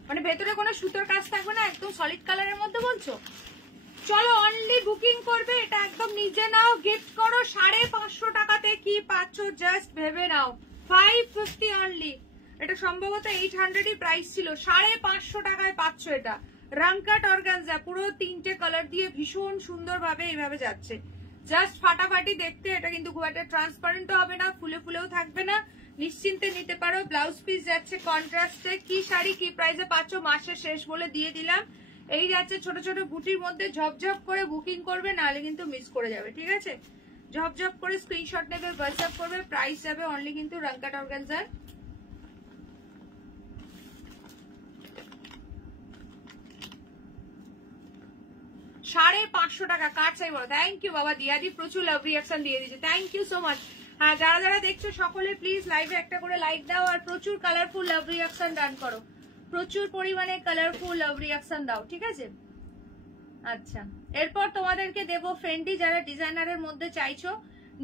মানে ভেতরে কোনো সুতোর কাজ থাকবে না, একদম সলিড কালারের মধ্যে বলছো। চলো অনলি বুকিং করবে, এটা একদম নিজে নাও, গিফট করো। 550 টাকাতে কি পাচ্ছ জাস্ট ভেবে নাও, 550 অনলি। এটা সম্ভবত 800 প্রাইস ছিল, 550 টাকায় পাচ্ছ এটা। রাংকাট অর্গানজা, পুরো 3টে কালার দিয়ে ভীষণ সুন্দর ভাবে এইভাবে যাচ্ছে, জাস্ট ফাটাফাটি দেখতে। এটা কিন্তু খুব একটা ট্রান্সপারেন্টও হবে না, ফুলে ফুলেও থাকবে না, নিশ্চিন্তে নিতে পারো। ব্লাউজ পিস যাচ্ছে কন্ট্রাস্টে। কি শাড়ি কি প্রাইসে পাচ্ছ মাসের শেষ বলে দিয়ে দিলাম। এই যাচ্ছে ছোট ছোট বুটির মধ্যে, ঝপঝপ করে বুকিং করবে, নাহলে কিন্তু মিস করে যাবে, ঠিক আছে। ঝপঝপ করে স্ক্রিনশট নেবে, হোয়াটসঅ্যাপ করবে। প্রাইস যাবে অনলি কিন্তু রাংকাট অর্গানজার 550 টাকা। কার চাই বলো? থ্যাংক ইউ বাবা দিয়াদি, প্রচুর লাভ রিয়াকশন দিয়ে দিচ্ছে, থ্যাংক ইউ সো মাচ। হ্যাঁ যারা যারা দেখছো সকলে প্লিজ লাইভে একটা করে লাইক দাও, আর প্রচুর কালারফুল লাভ রিয়াকশন ডান করো, প্রচুর পরিমাণে কালারফুল লাভ রিয়াকশন দাও, ঠিক আছে। আচ্ছা এরপর তোমাদেরকে দেবো ফেন্ডি, যারা ডিজাইনারের মধ্যে চাইছো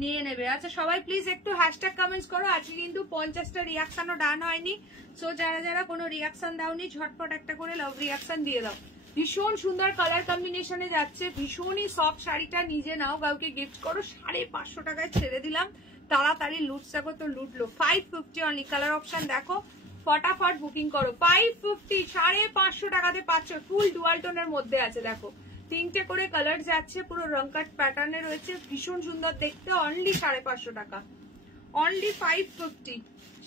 নিয়ে নেবে। আচ্ছা সবাই প্লিজ একটু হ্যাশট্যাগ কমেন্টস করো, আজকে কিন্তু 50টা রিয়াকশনও ডান হয়নি, সো যারা যারা কোনো রিয়াকশন দাওনি ঝটপট একটা করে লাভ রিয়াকশন দিয়ে দাও। ভীষণ সুন্দর কালার কম্বিনেশনে যাচ্ছে, ভীষণই সফট শাড়িটা, নিজে নাও কাউকে গিফট করো। 550 টাকায় ছেড়ে দিলাম, তাড়াতাড়ি লুট যাবো তো লুটলো। 550 অনলি, কালার অপশন দেখো, ফটাফট বুকিং করো। 550, 550 টাকাতে পাচ্ছ, ফুল ডুয়াল টোনের মধ্যে আছে, দেখো 3টে করে কালার যাচ্ছে, পুরো রংকাট প্যাটার্নে রয়েছে, ভীষণ সুন্দর দেখতে। অনলি 550 টাকা, অনলি 550,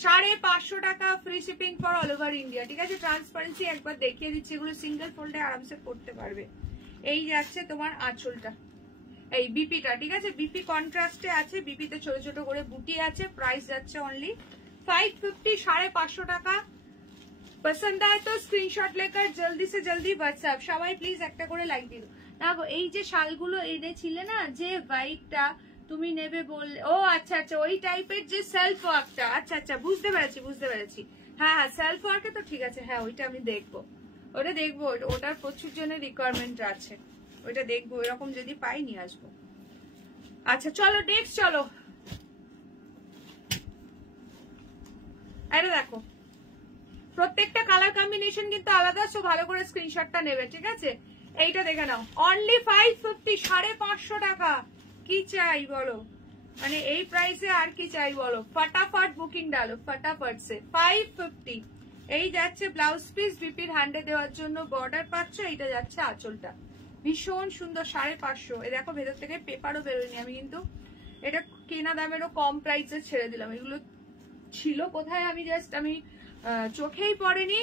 550 টাকা, free shipping for all over India, ঠিক আছে। ট্রান্সপারেন্সি একবার দেখিয়ে দিচ্ছি, এগুলো সিঙ্গেল ফোল্ডে আরামসে পড়তে পারবে। এই যাচ্ছে তোমার আঁচলটা, এই বিপিটা, ঠিক আছে, বিপি কন্ট্রাস্টে আছে, বিপিতে ছোট ছোট করে বুটি আছে। প্রাইস যাচ্ছে অনলি 550, 550 টাকা। পছন্দ হয় তো স্ক্রিনশট লেকার জলদি সে জলদি হোয়াটসঅ্যাপ। সবাই প্লিজ একটা করে লাইক দিও। দেখো এই যে শালগুলো এনেছিলে না, যে হোয়াইটটা তুমি নেবে বললে, ও আচ্ছা আচ্ছা ওই টাইপের যে সেলফ ওয়ার্কটা, আচ্ছা আচ্ছা বুঝতে পেরেছি বুঝতে পেরেছি। হ্যাঁ হ্যাঁ সেলফ ওয়ার্কে তো ঠিক আছে, হ্যাঁ ওইটা আমি দেখবো, ওটা দেখবো, ওটার প্রচুর জনের রিকোয়ারমেন্ট আছে, ওইটা দেখবো, এরকম যদি পাই নিয়ে আসবো। আচ্ছা চলো নেক্সট, চলো এটা দেখো, প্রত্যেকটা কালার কম্বিনেশন কিন্তু আলাদা, সো ভালো করে স্ক্রিনশটটা নেবে, ঠিক আছে। এইটা দেখে নাও, অনলি 550, 550 টাকা। কি চাই বলো, মানে এই প্রাইসে আর কি চাই বলো। ফটাফট বুকিং ডালো, ফটাফট সে। 550, এই যাচ্ছে ব্লাউজ পিস, বিপির হ্যান্ডে দেওয়ার জন্য বর্ডার পাচ্ছ। এইটা যাচ্ছে আঁচলটা, ভীষণ সুন্দর, 550। এই দেখো ভেতর থেকে পেপারও বেরোয়নি, আমি কিন্তু এটা কেনা দামেরও কম প্রাইসে ছেড়ে দিলাম। এগুলো ছিল কোথায় আমি জাস্ট আমি চোখেই পড়েনি,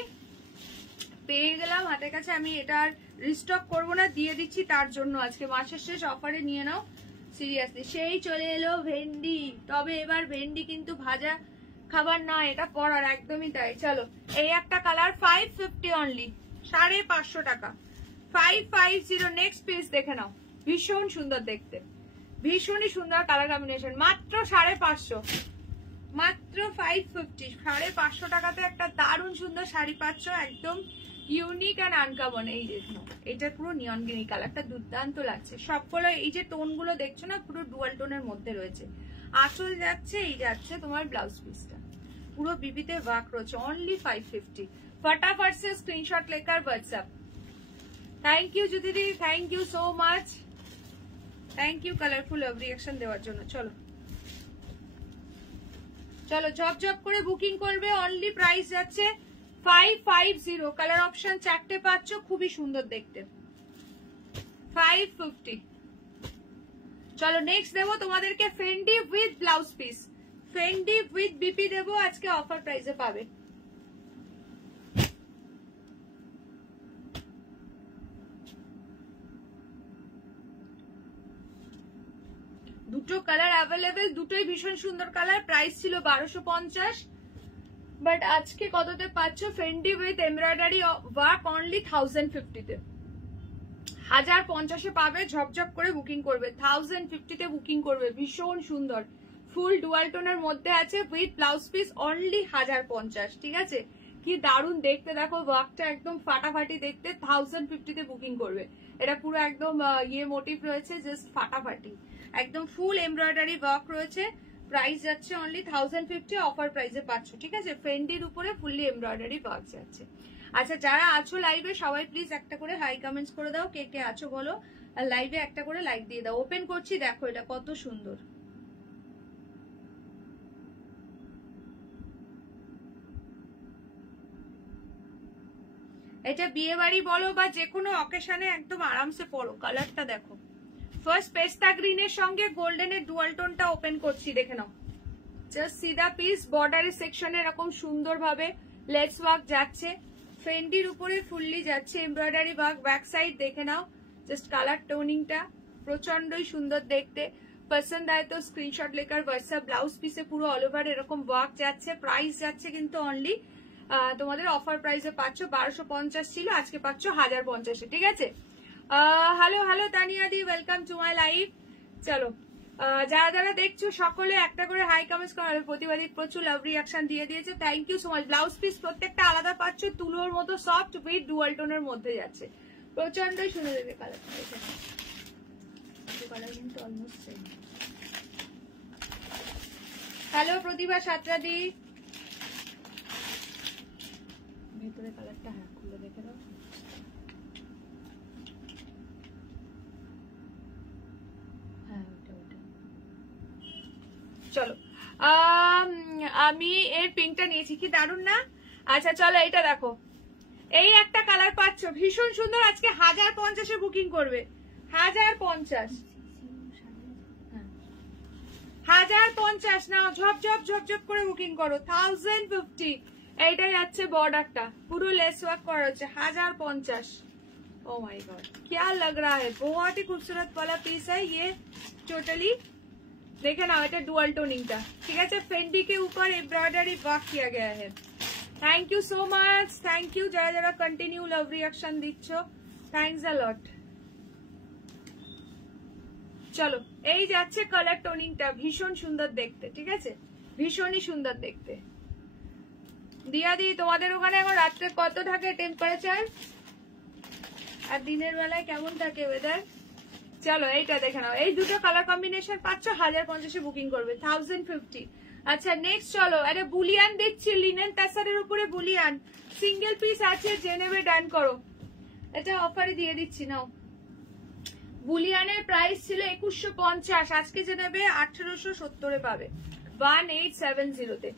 পেয়ে গেলাম হাতের কাছে। আমি এটা আর রিস্টক করবো না, দিয়ে দিচ্ছি তার জন্য আজকে মাসের শেষ অফারে নিয়ে নাও, সিরিয়াসলি। সেই চলে এলো ভেন্ডি, তবে এবার ভেন্ডি কিন্তু ভাজা খাবার না, এটা পড়ার, একদমই তাই। চলো এই একটা কালার 550 অনলি, 550 টাকা, 550। নেক্সট পিস দেখে নাও, ভীষণ সুন্দর দেখতে, ভীষণই সুন্দর কালার কম্বিনেশন, মাত্র 550, মাত্র 550, 550 টাকাতে একটা দারুণ সুন্দর শাড়ি পাচ্ছ, একদম ইউনিক অ্যান্ড আনকমন। এই দেখো এটা পুরো নিয়ন গ্রিন কালারটা দুর্দান্ত লাগছে, সবগুলো এই যে টোন গুলো দেখছো না, পুরো ডুয়াল টোনের মধ্যে রয়েছে। আঁচল যাচ্ছে, এই যাচ্ছে তোমার ব্লাউজ পিসটা, পুরো বিবিতে ওয়ার্ক রয়েছে। অনলি 550, ফটাফট সে স্ক্রিনশট লেকার হোয়াটসঅ্যাপ। থ্যাংক ইউ জুদিদি, thank you so much, thank you colourful love reaction দেওয়ার জন্য। চলো চলো ঝপঝপ করে বুকিং করবে, অনলি প্রাইস যাচ্ছে 550। কালার অপশন 4টে পাচ্ছ, খুবই সুন্দর দেখতে, 550। চলো নেক্সট দেবো তোমাদেরকে Fendi with blouse piece, Fendi with BP দেবো আজকে, অফার প্রাইসে পাবে। দুটো কালার অ্যাভেলেবেল, দুটোই ভীষণ সুন্দর কালার। প্রাইস ছিল 1250, বাট আজকে কততে পাচ্ছ? Fendi with embroidery work only 1050 তে, 1050-এ পাবে। ঝপঝপ করে বুকিং করবে, 1050 তে বুকিং করবে। ভীষণ সুন্দর ফুল ডুয়াল টোনের মধ্যে আছে উইথ ব্লাউজ পিস, অনলি 1050। ঠিক আছে, কি দারুণ দেখতে, দেখো ওয়ার্কটা একদম ফাটাফাটি দেখতে। 1050 তে বুকিং করবে। এটা পুরো একদম ইয়ে মোটিভ রয়েছে, জাস্ট ফাটাফাটি, একদম ফুল এমব্রয়ডারি ওয়ার্ক রয়েছে। প্রাইস যাচ্ছে অনলি 1050, অফার প্রাইসে পাচ্ছ। ঠিক আছে, ফেন্ডির উপরে ফুললি এমব্রয়ডারি ওয়ার্ক যাচ্ছে। আচ্ছা, যারা আছো লাইভে সবাই প্লিজ একটা করে হাই কমেন্টস করে দাও, কে কে আছো বলো, আর লাইভে একটা করে লাইক দিয়ে দাও। ওপেন করছি, দেখো এটা কত সুন্দর। এটা বিয়ে বাড়ি বলো বা যে কোনো অকেশনে একদম আরামসে পরো। কালারটা দেখো, ফার্স্ট পেস্তা গ্রিনের সঙ্গে গোল্ডেনের ডুয়াল টোনটা ওপেন করছি, দেখে নাও। জাস্ট সিদা পিস, বর্ডারের সেকশনে এরকম সুন্দর ভাবে লেস ওয়ার্ক যাচ্ছে। ফেন্ডির উপরে ফুললি যাচ্ছে এমব্রয়ডারি ওয়ার্ক, ব্যাক সাইড দেখে নাও। জাস্ট কালার টোনিংটা প্রচন্ডই সুন্দর দেখতে। পছন্দ আয় তো স্ক্রিনশট লেকার হোয়াটসঅ্যাপ। ব্লাউজ পিসে পুরো অল ওভার এরকম ওয়ার্ক যাচ্ছে। প্রাইস যাচ্ছে কিন্তু অনলি তোমাদের অফার প্রাইসে পাচ্ছ 1250 ছিল, আজকে পাচ্ছ 1050-এ। ঠিক আছে, hello hello Tania the, welcome to my live. চলো, যারা যারা দেখছো সকলে একটা করে হাই কমেন্টস করাবে। প্রতিবাদী প্রচুর লাভ রিয়াকশন দিয়ে দিয়েছে, thank you so much. Blouse piece প্রত্যেকটা আলাদা পাচ্ছ, তুলোর মতো সফট উইথ ডুয়াল টোনের মধ্যে যাচ্ছে। প্রচন্ডই সুন্দর দেখবে কালারটা, কালার কিন্তু অলমোস্ট সেম। হ্যালো প্রতিভা সাতরাদি, ভেতরে কালারটা হ্যাঁ খুলে দেখে দাও। হ্যাঁ ওটা ওটা। চলো, আমি এর পিঙ্কটা নিয়েছি, কি দারুণ না? আচ্ছা চলো, এটা দেখো, এই একটা কালার পাচ্ছ, ভীষণ সুন্দর। আজকে 1050-এ বুকিং করবে, 1050, 1050 নাও, ঝপঝপ ঝপঝপ করে বুকিং করো। 1050, এইটাই যাচ্ছে বর্ডারটা, পুরো লেস ওয়ার্ক করা হচ্ছে। 1050। ओ माय गॉड, क्या लग रहा है, बहुत ही खूबसूरत वाला पीस है ये। टोटली देखे ना, এটা ডুয়াল টোনিংটা। ঠিক আছে, ফেন্ডি के ऊपर एम्ब्रॉयडरी वर्क किया गया है। Thank you so much, thank you যারা যারা কন্টিনিউ লাভ রিঅ্যাকশন দিচ্ছ, থ্যাঙ্কস আ লট। চলো, এই যাচ্ছে কালার টোনিংটা, ভীষণ সুন্দর দেখতে। ঠিক আছে, ভীষণই সুন্দর দেখতে। দিয়া দি, তোমাদের ওখানে এখন রাত্রে কত থাকে টেম্পারেচার, আর দিনের বেলায় কেমন থাকে ওয়েদার? চলো এইটা দেখে নাও, এই দুটো কালার কম্বিনেশন পাচ্ছ, 1050-এ বুকিং করবে, 1050। আচ্ছা নেক্সট চলো, আরে বুলিয়ান দেখছি, লিনেন তাসারের উপরে বুলিয়ান সিঙ্গেল পিস আছে, যে নেবে ডান করো। এটা অফারে দিয়ে দিচ্ছি, নাও। বুলিয়ানের প্রাইস ছিল 2150, আজকে যে নেবে 1870-এ পাবে, 1870-তে।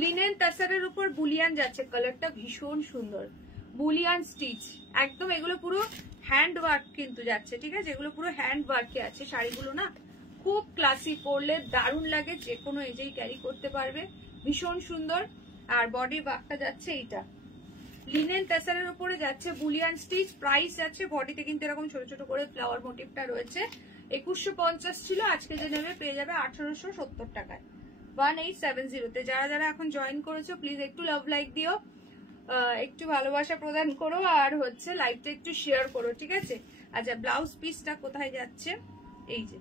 লিনেন তাসারের উপর বুলিয়ান যাচ্ছে, কালারটা ভীষণ সুন্দর, বুলিয়ান স্টিচ একদম। এগুলো পুরো হ্যান্ড ওয়ার্ক কিন্তু যাচ্ছে। ঠিক আছে, এগুলো পুরো হ্যান্ড ওয়ার্কে আছে শাড়িগুলো না, খুব ক্লাসি, পরলে দারুণ লাগে, যে কোনো এজেই ক্যারি করতে পারবে, ভীষণ সুন্দর। আর বডি ওয়ার্কটা যাচ্ছে এইটা, লিনেন তাসারের উপরে যাচ্ছে বুলিয়ান স্টিচ। প্রাইস যাচ্ছে, বডিতে কিন্তু এরকম ছোট ছোট করে ফ্লাওয়ার মোটিভটা রয়েছে। 2150 ছিল, আজকে যে নেবে পেয়ে যাবে 1870 টাকায়, 1870-তে। যারা যারা এখন জয়েন করেছো প্লিজ একটু লাভ লাইক দিও, একটু ভালোবাসা প্রদান করো, আর হচ্ছে লাইভটা একটু শেয়ার করো। ঠিক আছে, আচ্ছা ব্লাউজ পিসটা কোথায় যাচ্ছে? এই যে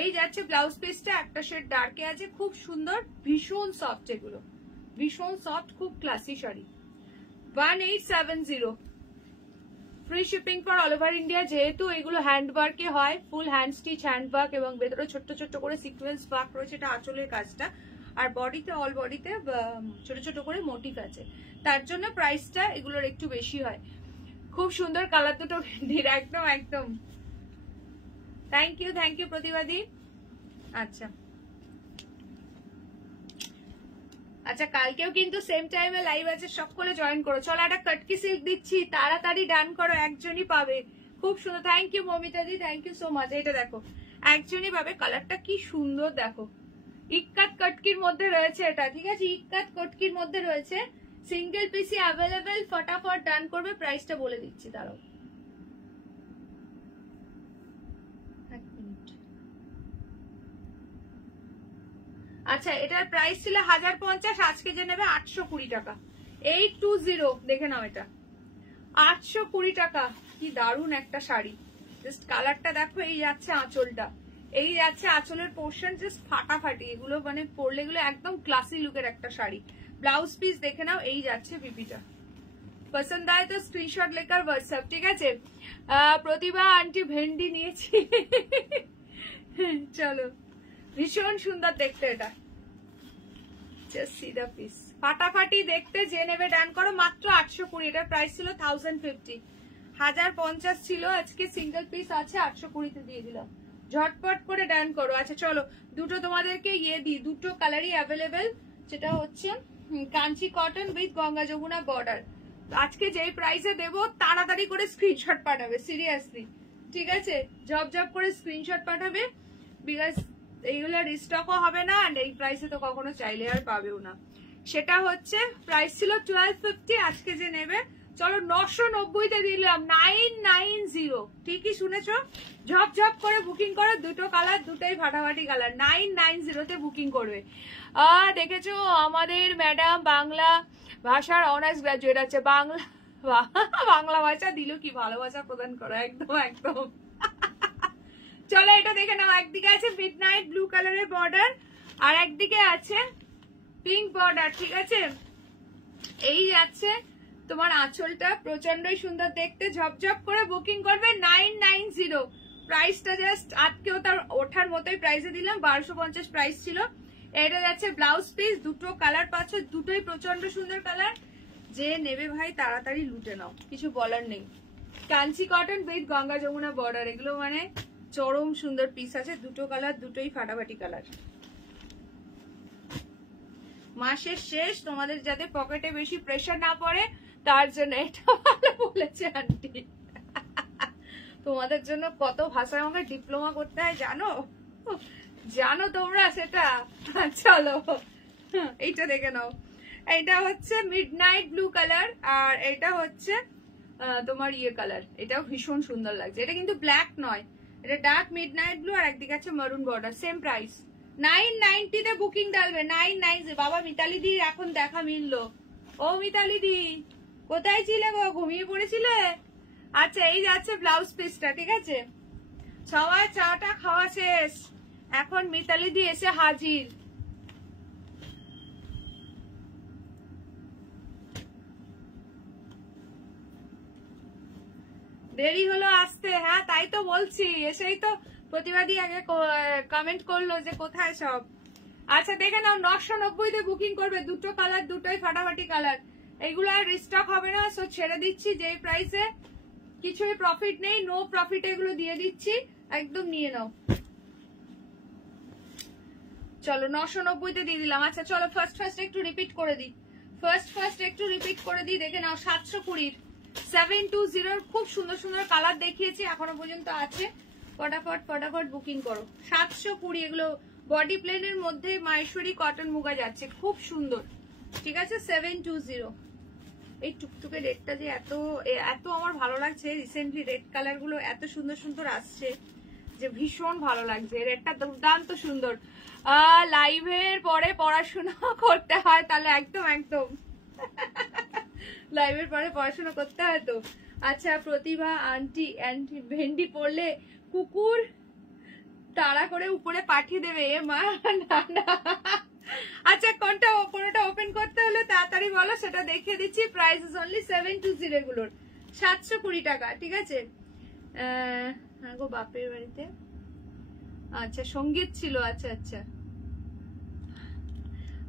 এই যাচ্ছে ব্লাউজ পিসটা, একটা শেড ডার্কে আছে, খুব সুন্দর, ভীষণ সফট, এগুলো ভীষণ সফট, খুব classy sari. 1870, free shipping for all over India. যেহেতু এগুলো হ্যান্ড ওয়ার্কে হয়, full hand stitch hand work, এবং ভেতরে ছোট্ট ছোট্ট করে সিকোয়েন্স ওয়ার্ক রয়েছে, এটা আঁচলের কাজটা। আর বডিতে, অল বডিতে ছোট ছোট করে মোটিভ আছে, তার জন্য প্রাইসটা এগুলোর একটু বেশি হয়। খুব সুন্দর কালার দুটো, একদম একদম। থ্যাংক ইউ প্রতিবাদী। আচ্ছা আচ্ছা, কালকেও কিন্তু সেম টাইমে লাইভ আছে, সকলে জয়েন করো। চলো, একটা কটকি সিল্ক দিচ্ছি, তাড়াতাড়ি ডান করো, একজনই পাবে, খুব সুন্দর। Thank you Mamita di, thank you so much. এটা দেখো, একজনই পাবে। কালারটা কি সুন্দর দেখো, ইক্কাত কটকির মধ্যে রয়েছে এটা, ঠিক আছে, ইক্কাত কটকির মধ্যে রয়েছে, সিঙ্গেল পিসি অ্যাভেলেবেল, ফটাফট ডান করবে। প্রাইসটা বলে দিচ্ছি, দাঁড়াও আচ্ছা, এটার প্রাইস ছিল 1050, আজকে যে নেবে 820 টাকা। 820 দেখে নাও, এটা 820 টাকা। কি দারুন একটা শাড়ি, জাস্ট কালারটা দেখো। এই যাচ্ছে আঁচলটা, এই যাচ্ছে আঁচলের পোর্শন, জাস্ট ফাটাফাটি। এগুলো মানে পরলে এগুলো একদম ক্লাসি লুকের একটা শাড়ি। ব্লাউজ পিস দেখে নাও, এই যাচ্ছে পিপিটা। পছন্দ হয় তো স্ক্রিনশট লেকার হোয়াটসঅ্যাপ, ঠিক আছে। প্রতিভা আন্টি ভেন্ডি নিয়েছি। চলো, ভীষণ সুন্দর দেখতে এটা, জাস্ট সি দ্য পিস, ফাটাফাটি দেখতে। যে নেবে ডান করো, মাত্র 820। এটার প্রাইস ছিল 1050, 1050 ছিল, আজকে সিঙ্গেল পিস আছে 820 দিয়ে দিলাম। ঝটপট করে ডান করো। আচ্ছা চলো, দুটো তোমাদেরকে ইয়ে দিই, দুটো কালারই অ্যাভেলেবেল, যেটা হচ্ছে Kanchi cotton with Ganga Jamuna border. আজকে যেই প্রাইসে দেবো তাড়াতাড়ি করে স্ক্রিনশট পাঠাবে, সিরিয়াসলি, ঠিক আছে, জব জব করে স্ক্রিনশট পাঠাবে, বিকজ এইগুলো রিস্টকও হবে না, আর এই প্রাইসে তো কখনো চাইলে আর পাবেও না। সেটা হচ্ছে প্রাইস ছিল 1250, আজকে যে নেবে চলো 990-তে দিলাম, 990। ঠিকই শুনেছো, ঝপ ঝপ করে বুকিং করো, দুটো কালার, দুটোই ফাটাফাটি কালার, 990-তে বুকিং করবে। দেখেছো আমাদের ম্যাডাম বাংলা ভাষার অনার্স গ্রাজুয়েট আছে, বাংলা ভাষা দিল কি ভালোবাসা প্রদান করো, একদম একদম। চলো এটা দেখে নাও, একদিকে আছে মিডনাইট ব্লু কালারের বর্ডার, আর একদিকে আছে পিঙ্ক বর্ডার, ঠিক আছে। এই যাচ্ছে তোমার আঁচলটা, প্রচন্ডই সুন্দর দেখতে। ঝপঝপ করে বুকিং করবে, 990। প্রাইসটা জাস্ট আজকেও তার ওঠার মতোই প্রাইসে দিলাম, 1250 প্রাইস ছিল। এটা যাচ্ছে ব্লাউজ পিস, দুটো কালার পাচ্ছ, দুটোই প্রচন্ড সুন্দর কালার। যে নেবে ভাই তাড়াতাড়ি লুটে নাও, কিছু বলার নেই। Kanchi cotton with Ganga Jamuna border, এগুলো মানে চরম সুন্দর পিস আছে, দুটো কালার, দুটোই ফাটাফাটি কালার। মাসের শেষ, তোমাদের যাতে পকেটে বেশি প্রেশার না পড়ে তার জন্য এটা ভালো বলেছে আন্টি। তোমাদের জন্য কত ভাষায় আমাকে ডিপ্লোমা করতে হয় জানো, জানো তোমরা সেটা। চলো এইটা দেখে নাও, এটা হচ্ছে মিডনাইট ব্লু কালার, আর এটা হচ্ছে তোমার ইয়ে কালার, এটাও ভীষণ সুন্দর লাগছে। এটা কিন্তু ব্ল্যাক নয়, এটা ডার্ক মিডনাইট ব্লু, আর একদিকে আছে মারুন বর্ডার, সেম প্রাইস 990-তে বুকিং ডালবে, 990। বাবা মিতালি দি এখন দেখা মিললো। ও মিতালি দি কোথায় ছিলে গো, ঘুমিয়ে পড়েছিলে? আচ্ছা এই যাচ্ছে ব্লাউজ পিসটা, ঠিক আছে। সবাই চাটা খাওয়া শেষ, এখন মিতালি দি এসে হাজির। দেরি হলো আসতে, হ্যাঁ তাই তো বলছি, এসেই তো প্রতিবাদী আগে কমেন্ট করলো যে কোথায় সব। আচ্ছা দেখে নাও, 990-তে বুকিং করবে, দুটো কালার, দুটোই ফাটাফাটি কালার। এগুলো আর রিস্টক হবে না, সো ছেড়ে দিচ্ছি। যে প্রাইসে কিছুই প্রফিট নেই, নো প্রফিট, এগুলো দিয়ে দিচ্ছি, একদম নিয়ে নাও। চলো 990-তে দিয়ে দিলাম। আচ্ছা চলো ফার্স্ট একটু রিপিট করে দিই, ফার্স্ট একটু রিপিট করে দিই, দেখে নাও। 720 720 খুব সুন্দর সুন্দর কালার দেখিয়েছি, এখনো পর্যন্ত আছে, ফটাফট বুকিং করো। 720, এগুলো বডি প্লেনের মধ্যে মাহেশ্বরী কটন মুগা যাচ্ছে, খুব সুন্দর, ঠিক আছে। 720। এই টুকটুকে রেডটা যে এত এত আমার ভালো লাগছে, রিসেন্টলি রেড কালার গুলো এত সুন্দর সুন্দর আসছে যে ভীষণ ভালো লাগছে, রেডটা দুর্দান্ত সুন্দর। লাইভের পরে পড়াশোনা করতে হয়, তাহলে একদম একদম লাইভের পরে পড়াশোনা করতে হয় তো। আচ্ছা প্রতিভা আন্টি ভেন্ডি পড়লে কুকুর তাড়া করে উপরে পাঠিয়ে দেবে, এ মা না না। আচ্ছা কোনটা ওপেন করতে হলে তাড়াতাড়ি বলো, সেটা দেখিয়ে দিচ্ছি। প্রাইস ইজ অনলি 720 এগুলোর, 720 টাকা, ঠিক আছে। গো বাপের বাড়িতে, আচ্ছা সঙ্গীত ছিল, আচ্ছা আচ্ছা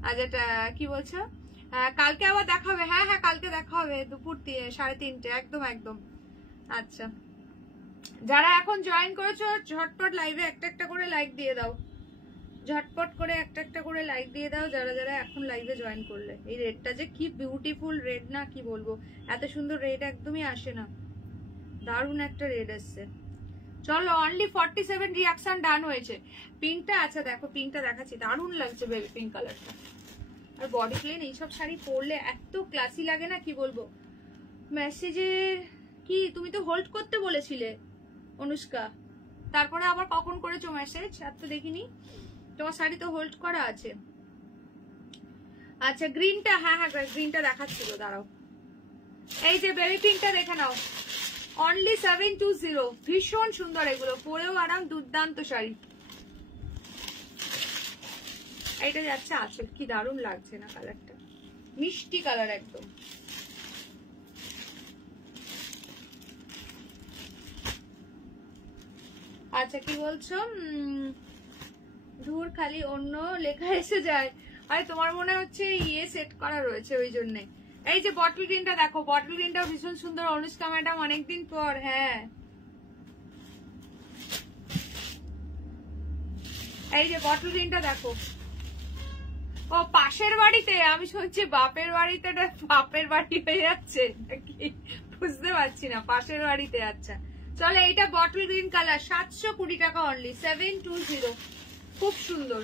আচ্ছা কি বলছো? কালকে আবার দেখা হবে, হ্যাঁ কালকে দেখা হবে দুপুর 3:30, একদম একদম। আচ্ছা যারা এখন জয়েন করেছো ঝটপট লাইভে একটা করে লাইক দিয়ে দাও, ঝটপট করে একটা করে লাইক দিয়ে দাও যারা যারা এখন লাইভে জয়েন করলে। এই রেডটা যে কি বিউটিফুল রেড না, কি বলবো, এত সুন্দর রেড একদমই আসে না, দারুণ একটা রেড আসছে। চলো অনলি 47 রিয়াকশন ডান হয়েছে। পিঙ্কটা, আচ্ছা দেখো পিঙ্কটা দেখাচ্ছি, দারুণ লাগছে বেবি পিঙ্ক কালারটা। আর বডি প্লেন এইসব শাড়ি পরলে এত ক্লাসি লাগে না, কি বলবো। মেসেজে কি তুমি তো হোল্ড করতে বলেছিলে অনুষ্কা, তারপরে আবার কখন করেছো মেসেজ আর তো দেখিনি। তোমার শাড়ি তো হোল্ড করা আছে। আচ্ছা গ্রিনটা, হ্যাঁ হ্যাঁ গ্রিনটা দেখাচ্ছিল, দাঁড়াও। এই যে বেবি পিঙ্কটা দেখে নাও, অনলি 720। ভীষণ সুন্দর, এগুলো পরেও আরাম, দুর্দান্ত শাড়ি। এইটা যাচ্ছে আঁচল, কি দারুণ লাগছে না কালারটা, মিষ্টি কালার একদম। আচ্ছা কি বলছো, ধুর খালি অন্য লেখা এসে যায়। আরে তোমার মনে হচ্ছে ইয়ে সেট করা রয়েছে ওই জন্য। এই যে বটল গ্রিনটা দেখো, বটল গ্রিনটাও ভীষণ সুন্দর অনুষ্কা ম্যাডাম, অনেকদিন পর। হ্যাঁ এই যে বটল গ্রিনটা দেখো। ও পাশের বাড়িতে, আমি শুনছি বাপের বাড়িতে, বাপের বাড়ি হয়ে যাচ্ছে নাকি বুঝতে পারছি না, পাশের বাড়িতে। আচ্ছা চলো, এইটা বটল গ্রিন কালার, 720 টাকা অনলি, 720। খুব সুন্দর।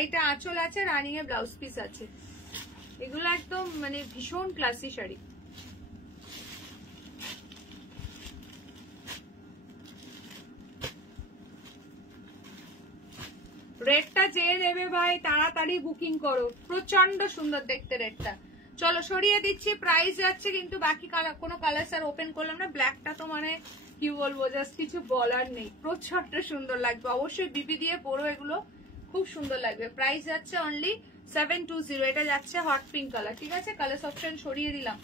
এইটা আঁচল আছে, রানিং এ ব্লাউজ পিস আছে। এগুলো একদম মানে ভীষণ ক্লাসি শাড়ি। রেডটা যে নেবে ভাই তাড়াতাড়ি বুকিং করো, প্রচন্ড সুন্দর দেখতে রেডটা। চলো সরিয়ে দিচ্ছি, প্রাইস যাচ্ছে কিন্তু বাকি কালার, কোনো কালার আর ওপেন করলাম না। ব্ল্যাকটা তো মানে কি বলবো, জাস্ট কিছু বলার নেই, প্রচন্ড সুন্দর লাগবে। অবশ্যই বিপি দিয়ে পরো, এগুলো খুব সুন্দর লাগবে। প্রাইস যাচ্ছে অনলি 720। এটা যাচ্ছে হট পিঙ্ক কালার, ঠিক আছে। কালার অপশন সরিয়ে দিলাম,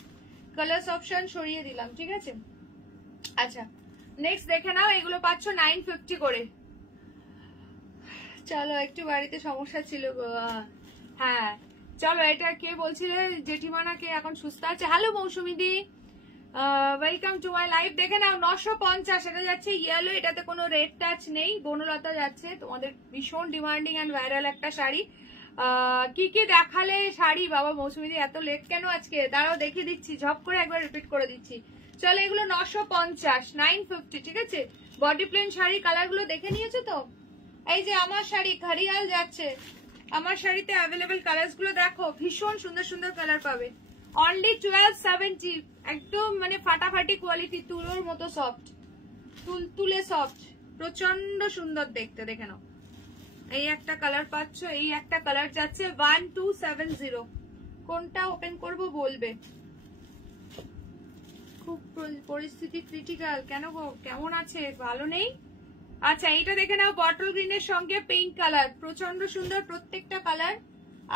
কালার অপশন সরিয়ে দিলাম, ঠিক আছে। আচ্ছা নেক্সট দেখে নাও, এগুলো পাচ্ছ 950 করে। চলো একটু বাড়িতে সমস্যা ছিল গো। হ্যাঁ চলো, এটা কে বলছিলে জেঠিমানা কে এখন সুস্থ আছে? Hello Mousumi di, welcome to my live. দেখে নাও 950, এটা যাচ্ছে ইয়েলো, এটাতে কোনো রেড টাচ নেই, বনলতা যাচ্ছে। তোমাদের ভীষণ ডিমান্ডিং অ্যান্ড ভাইরাল একটা শাড়ি। কি কি দেখালে শাড়ি বাবা মৌসুমি দি, এত লেট কেন আজকে? দাঁড়াও দেখিয়ে দিচ্ছি, ঝপ করে একবার রিপিট করে দিচ্ছি। চলো এগুলো 950, 950, ঠিক আছে। বডি প্লেন শাড়ি, কালার গুলো দেখে নিয়েছো তো? এই যে আমার শাড়ি ঘড়িয়াল যাচ্ছে, আমার শাড়িতে অ্যাভেলেবেল কালার গুলো দেখো, ভীষণ সুন্দর সুন্দর কালার পাবে। অনলি 1270, একদম মানে ফাটাফাটি কোয়ালিটি, তুলোর মতো সফট, তুলে সফট, প্রচন্ড সুন্দর দেখতে। দেখে নাও, এই একটা কালার পাচ্ছ, এই একটা কালার যাচ্ছে 1270। কোনটা ওপেন করব বলবে। খুব পরিস্থিতি ক্রিটিক্যাল কেন গো, কেমন আছে? ভালো নেই? আচ্ছা এইটা দেখে নাও, বটল গ্রিনের সঙ্গে পিঙ্ক কালার, প্রচন্ড সুন্দর প্রত্যেকটা কালার।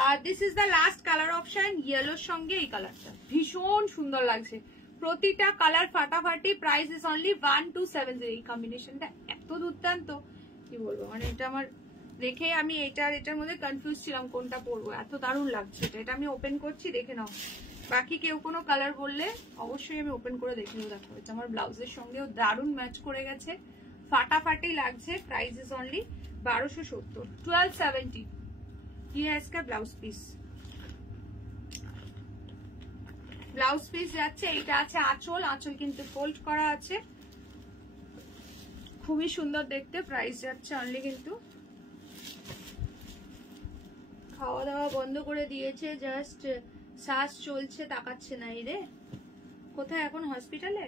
আর this is the last colour option, ইয়েলোর সঙ্গে এই কালারটা ভীষণ সুন্দর লাগছে, প্রতিটা কালার ফাটাফাটি। Price is only 1270। এই কম্বিনেশনটা এত দুর্দান্ত, কি বলবো, মানে এটা আমার দেখে আমি এটার মধ্যে কনফিউজ ছিলাম কোনটা পরবো, এত দারুণ লাগছে এটা। এটা আমি ওপেন করছি, দেখে নাও। বাকি কেউ কোনো কালার বললে অবশ্যই আমি ওপেন করে দেখে নেবো। দেখো এটা আমার ব্লাউজের সঙ্গেও দারুণ ম্যাচ করে গেছে, ফাটাফাটি লাগছে। Price is only 1270, 1270। ये है इसका ब्लाउज পিস, ব্লাউজ পিস যাচ্ছে। এইটা আছে আঁচল, আঁচল কিন্তু ফোল্ড করা আছে, খুবই সুন্দর দেখতে। প্রাইস যাচ্ছে অনলি কিন্তু, খাওয়া দাওয়া বন্ধ করে দিয়েছে, জাস্ট শ্বাস চলছে, তাকাচ্ছে না। এই রে কোথায় এখন, হসপিটালে?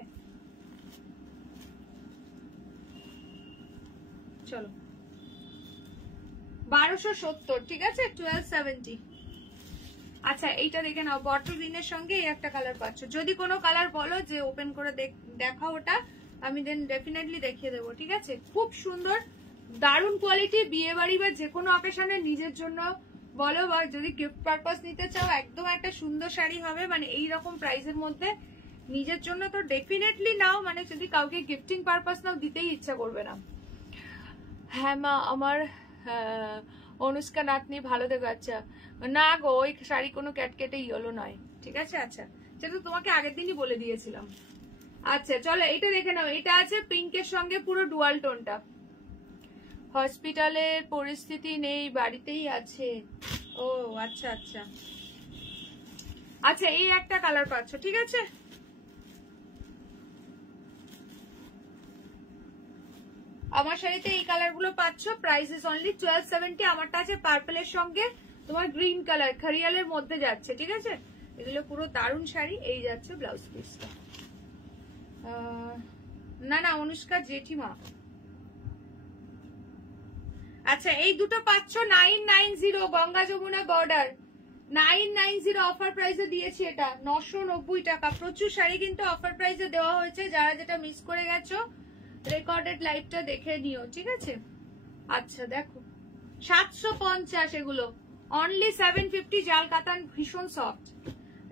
চলো 1270, ঠিক আছে, 1270। আচ্ছা এইটা দেখে নাও, বটল গ্রিনের সঙ্গে এই একটা কালার পাচ্ছ। যদি কোনো কালার বলো যে ওপেন করে দেখাও, ওটা আমি দেন ডেফিনেটলি দেখিয়ে দেবো, ঠিক আছে। খুব সুন্দর, দারুণ কোয়ালিটি। বিয়ে বাড়ি বা যে কোনো অকেশনে নিজের জন্য বলো, বা যদি গিফট পারপাস নিতে চাও, একদম একটা সুন্দর শাড়ি হবে। মানে এইরকম প্রাইসের মধ্যে নিজের জন্য তো ডেফিনেটলি নাও, মানে যদি কাউকে গিফটিং পারপাস নাও, দিতেই ইচ্ছা করবে না। হ্যাঁ মা আমার অনুষ্কা নাতনি ভালো দেখো। আচ্ছা না গো, ওই শাড়ি কোনো ক্যাটকেটে ইয়েলো নয়, ঠিক আছে। আচ্ছা সেটা তোমাকে আগের দিনই বলে দিয়েছিলাম। আচ্ছা চলো এইটা দেখে নাও, এটা আছে পিঙ্কের সঙ্গে পুরো ডুয়াল টোনটা। হসপিটালের পরিস্থিতি নেই, বাড়িতেই আছে। ও আচ্ছা আচ্ছা আচ্ছা, এই একটা কালার পাচ্ছ, ঠিক আছে। আমার শাড়িতে এই কালার গুলো পাচ্ছ, প্রাইস ইজ অনলি 1270। আমারটা আছে পার্পলের সঙ্গে তোমার গ্রিন কালার, খারিয়ালের মধ্যে যাচ্ছে, ঠিক আছে? এগুলো পুরো দারুণ শাড়ি। এই যাচ্ছে ব্লাউজ পিসটা। না না, অনুষ্কা জেঠিমা। আচ্ছা, এই দুটো পাচ্ছ 990, গঙ্গা যমুনা বর্ডার, 990 অফার প্রাইসে দিয়েছি। এটা 990 টাকা। প্রচুর শাড়ি কিন্তু অফার প্রাইসে দেওয়া হয়েছে, যারা যেটা মিস করে গেছো রেকর্ডেড লাইভটা দেখে নিও, ঠিক আছে? আচ্ছা দেখো 750, এগুলো অনলি 750। জাল কাতান, ভীষণ সফট।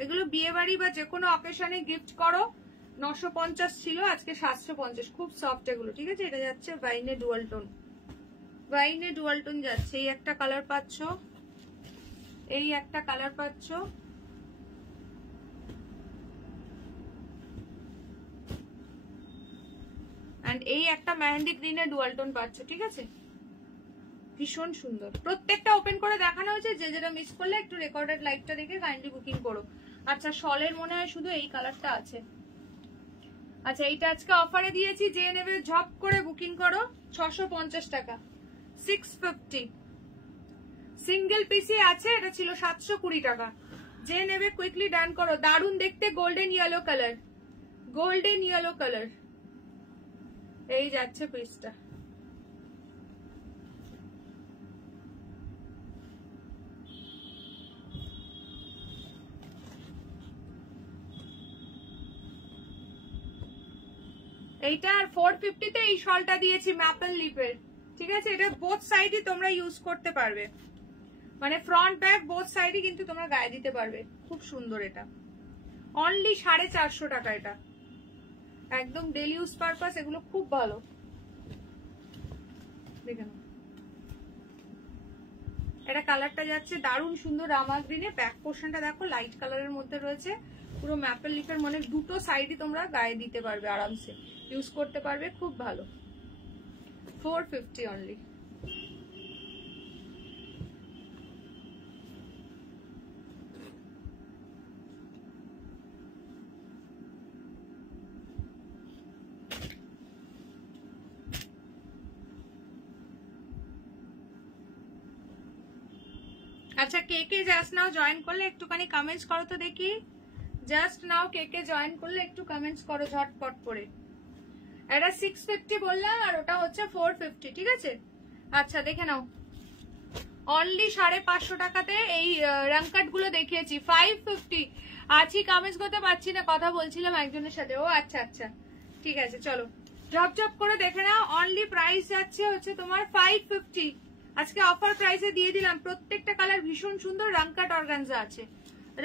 এগুলো বিয়ে বাড়ি বা যে কোনো অকেশনে গিফট করো। 950 ছিল, আজকে 750। খুব সফট এগুলো, ঠিক আছে? এটা যাচ্ছে ভাইনে ডুয়াল টোন, ভাইনে ডুয়াল টোন যাচ্ছে। এই একটা কালার পাচ্ছ, এই একটা কালার পাচ্ছ, এন্ড এই একটা মেহেন্দি গ্রিনের ডুয়াল টোন পাচ্ছ, ঠিক আছে? ভীষণ সুন্দর। প্রত্যেকটা ওপেন করে দেখানো হয়েছে, যে যেটা মিস করলে একটু রেকর্ডেড লাইভটা দেখে কাইন্ডলি বুকিং করো। আচ্ছা, শলের মনে হয় শুধু এই কালারটা আছে। আচ্ছা, এইটা আজকে অফারে দিয়েছি, যে নেবে ঝপ করে বুকিং করো। 650 টাকা, 650। সিঙ্গেল পিসি আছে, এটা ছিল 720 টাকা। যে নেবে কুইকলি ডান করো। দারুণ দেখতে, golden yellow colour, golden yellow colour. এই যাচ্ছে পিসটা। এইটা 450 তে এই শলটা দিয়েছি ম্যাপল লিপের, ঠিক আছে? এটা বোথ সাইডই তোমরা ইউজ করতে পারবে, মানে ফ্রন্ট ব্যাক বোথ সাইডই কিন্তু তোমরা গায়ে দিতে পারবে। খুব সুন্দর। এটা অনলি 450 টাকা। এটা একদম ডেলি ইউজ পারপাস, এগুলো খুব ভালো। দেখে নাও, এটা কালারটা যাচ্ছে দারুণ সুন্দর রামা গ্রিনে। ব্যাক পোর্শনটা দেখো লাইট কালারের মধ্যে রয়েছে, পুরো ম্যাপেল লিফের, মানে দুটো সাইডই তোমরা গায়ে দিতে পারবে, আরামসে ইউজ করতে পারবে, খুব ভালো। 450 অনলি। আচ্ছা, কে কে জাস্ট নাও জয়েন করলে একটুখানি কমেন্টস করো তো দেখি। জাস্ট নাও কে কে জয়েন করলে একটু কমেন্টস করো ঝটপট করে। এটা 650 বললাম, আর ওটা হচ্ছে 450, ঠিক আছে? আচ্ছা দেখে নাও, অনলি 550 টাকাতে এই রাঙ্কাট গুলো দেখিয়েছি। 550 আছি, কমেন্টস করতে পারছি না, কথা বলছিলাম একজনের সাথে। ও আচ্ছা আচ্ছা, ঠিক আছে, চলো ঝপঝপ করে দেখে নাও। অনলি প্রাইস যাচ্ছে হচ্ছে তোমার 550। আজকে অফার প্রাইসে দিয়ে দিলাম। প্রত্যেকটা কালার ভীষণ সুন্দর। রাঙ্কাট অর্গানজা আছে,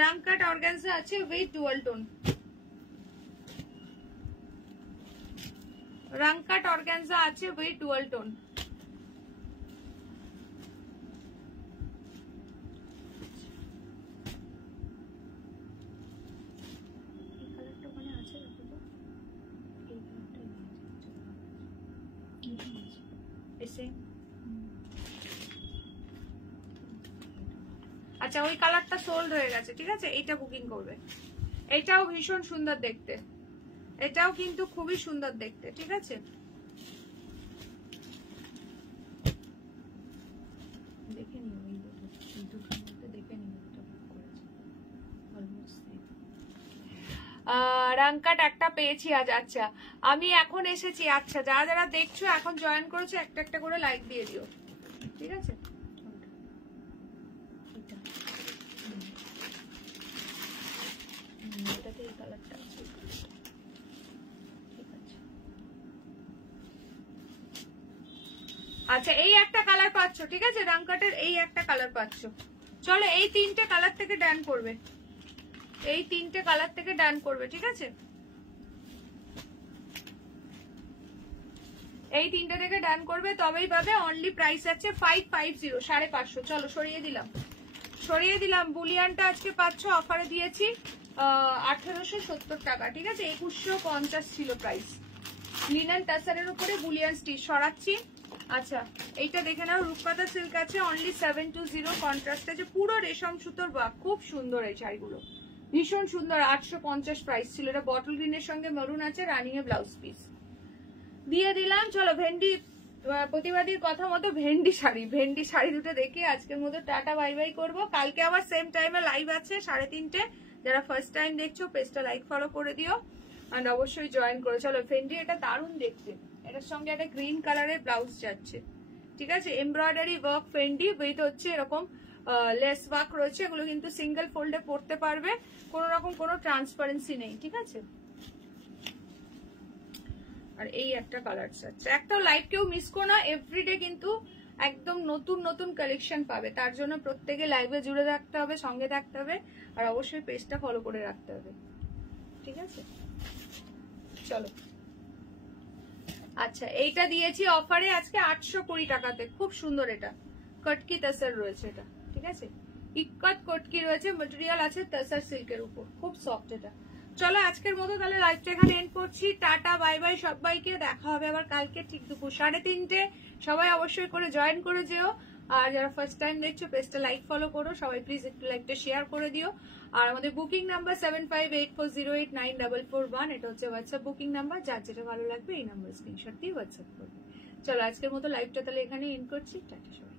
রাঙ্কাট অর্গানজা আছে উইথ ডুয়াল টোন। রাঙ্কাট অর্গানজা আছে উইথ ডুয়াল টোন। আচ্ছা, ওই কালারটা সোল্ড হয়ে গেছে, ঠিক আছে? এইটা বুকিং করবে। এটাও ভীষণ সুন্দর দেখতে, এটাও কিন্তু খুবই সুন্দর দেখতে, ঠিক আছে? দেখে নিও, এই দুটোর মধ্যে দেখে নিও, এটা বুক করেছে অলমোস্ট সেম। রাঙ্কাট একটা পেয়েছি আজ। আচ্ছা, আমি এখন এসেছি। আচ্ছা, যারা যারা দেখছো এখন জয়েন করেছো, একটা একটা করে লাইক দিয়ে দিও, ঠিক আছে? এটাতে এই কালারটা আছে, ঠিক আছে? আচ্ছা, এই একটা কালার পাচ্ছ, ঠিক আছে? রাঙ্কাটের এই একটা কালার পাচ্ছ। চলো এই তিনটে কালার থেকে ডান করবে, এই তিনটে কালার থেকে ডান করবে, ঠিক আছে? এই তিনটে থেকে ডান করবে, তবেই পাবে। অনলি প্রাইস আছে 550, 550। চলো সরিয়ে দিলাম, সরিয়ে দিলাম। বুলিয়ানটা আজকে পাচ্ছ অফারে দিয়েছি 1870 টাকা, ঠিক আছে? 2150 ছিল প্রাইস। লিনেন টাসারের উপরে বুলিয়ান স্টিচ সরাচ্ছি। আচ্ছা, এইটা দেখে নাও, রূপকথা সিল্ক আছে, অনলি 720। কন্ট্রাস্ট আছে, পুরো রেশম সুতোর বাগ, খুব সুন্দর এই শাড়িগুলো, ভীষণ সুন্দর। 850 প্রাইস ছিল। এটা বটল গ্রিনের সঙ্গে মেরুন আছে, রানিং এ ব্লাউজ পিস দিয়ে দিলাম। চলো ভেন্ডি প্রতিবাদীর কথা মতো ভেন্ডি শাড়ি দুটো দেখি আজকের মতো টাটা বাই বাই করবো। কালকে আবার সেম টাইমে লাইভ আছে 3:30। যারা ফার্স্ট টাইম দেখছো পেজটা লাইক ফলো করে দিও আর অবশ্যই জয়েন করো। চলো ভেন্ডি এটা দারুণ দেখতে, এটার সঙ্গে একটা গ্রিন কালারের ব্লাউজ যাচ্ছে, ঠিক আছে। এমব্রয়ডারি ওয়ার্ক ফেন্ডি উইথ হচ্ছে এরকম লেস ওয়ার্ক রয়েছে, এগুলো কিন্তু সিঙ্গেল ফোল্ডে পরতে পারবে, কোনো রকম কোনো ট্রান্সপারেন্সি নেই, ঠিক আছে। আর এই একটা কালার যাচ্ছে, একটাও লাইভ কেউ মিস করো না, এভরিডে কিন্তু একদম নতুন নতুন কালেকশন পাবে, তার জন্য প্রত্যেকে লাইভে জুড়ে রাখতে হবে, সঙ্গে থাকতে হবে আর অবশ্যই পেজটা ফলো করে রাখতে হবে, ঠিক আছে। চলো আচ্ছা এইটা দিয়েছি অফারে আজকে 820 টাকাতে, খুব সুন্দর, এটা কটকি তাসার রয়েছে, এটা ঠিক আছে, ইক্কত কটকি রয়েছে, ম্যাটেরিয়াল আছে তাসার সিল্কের উপর, খুব সফট এটা। চলো আজকের মতো তাহলে লাইভটা এখানে এন্ড করছি, টাটা বাই বাই সবাইকে, দেখা হবে আবার কালকে ঠিক দুপুর 3:30। সবাই অবশ্যই করে জয়েন করে যেও, আর যারা ফার্স্ট টাইম দেখছো পেজটা লাইক ফলো করো, সবাই প্লিজ একটু লাইকটা শেয়ার করে দিও। আর আমাদের বুকিং নাম্বার 7584089441, এটা হচ্ছে হোয়াটসঅ্যাপ বুকিং নাম্বার, যার যেটা ভালো লাগবে এই নাম্বার স্ক্রিনশট দিয়ে হোয়াটসঅ্যাপ করবে। চলো আজকের মতো লাইভটা তাহলে এখানে এন্ড করছি, টাটা সবাই।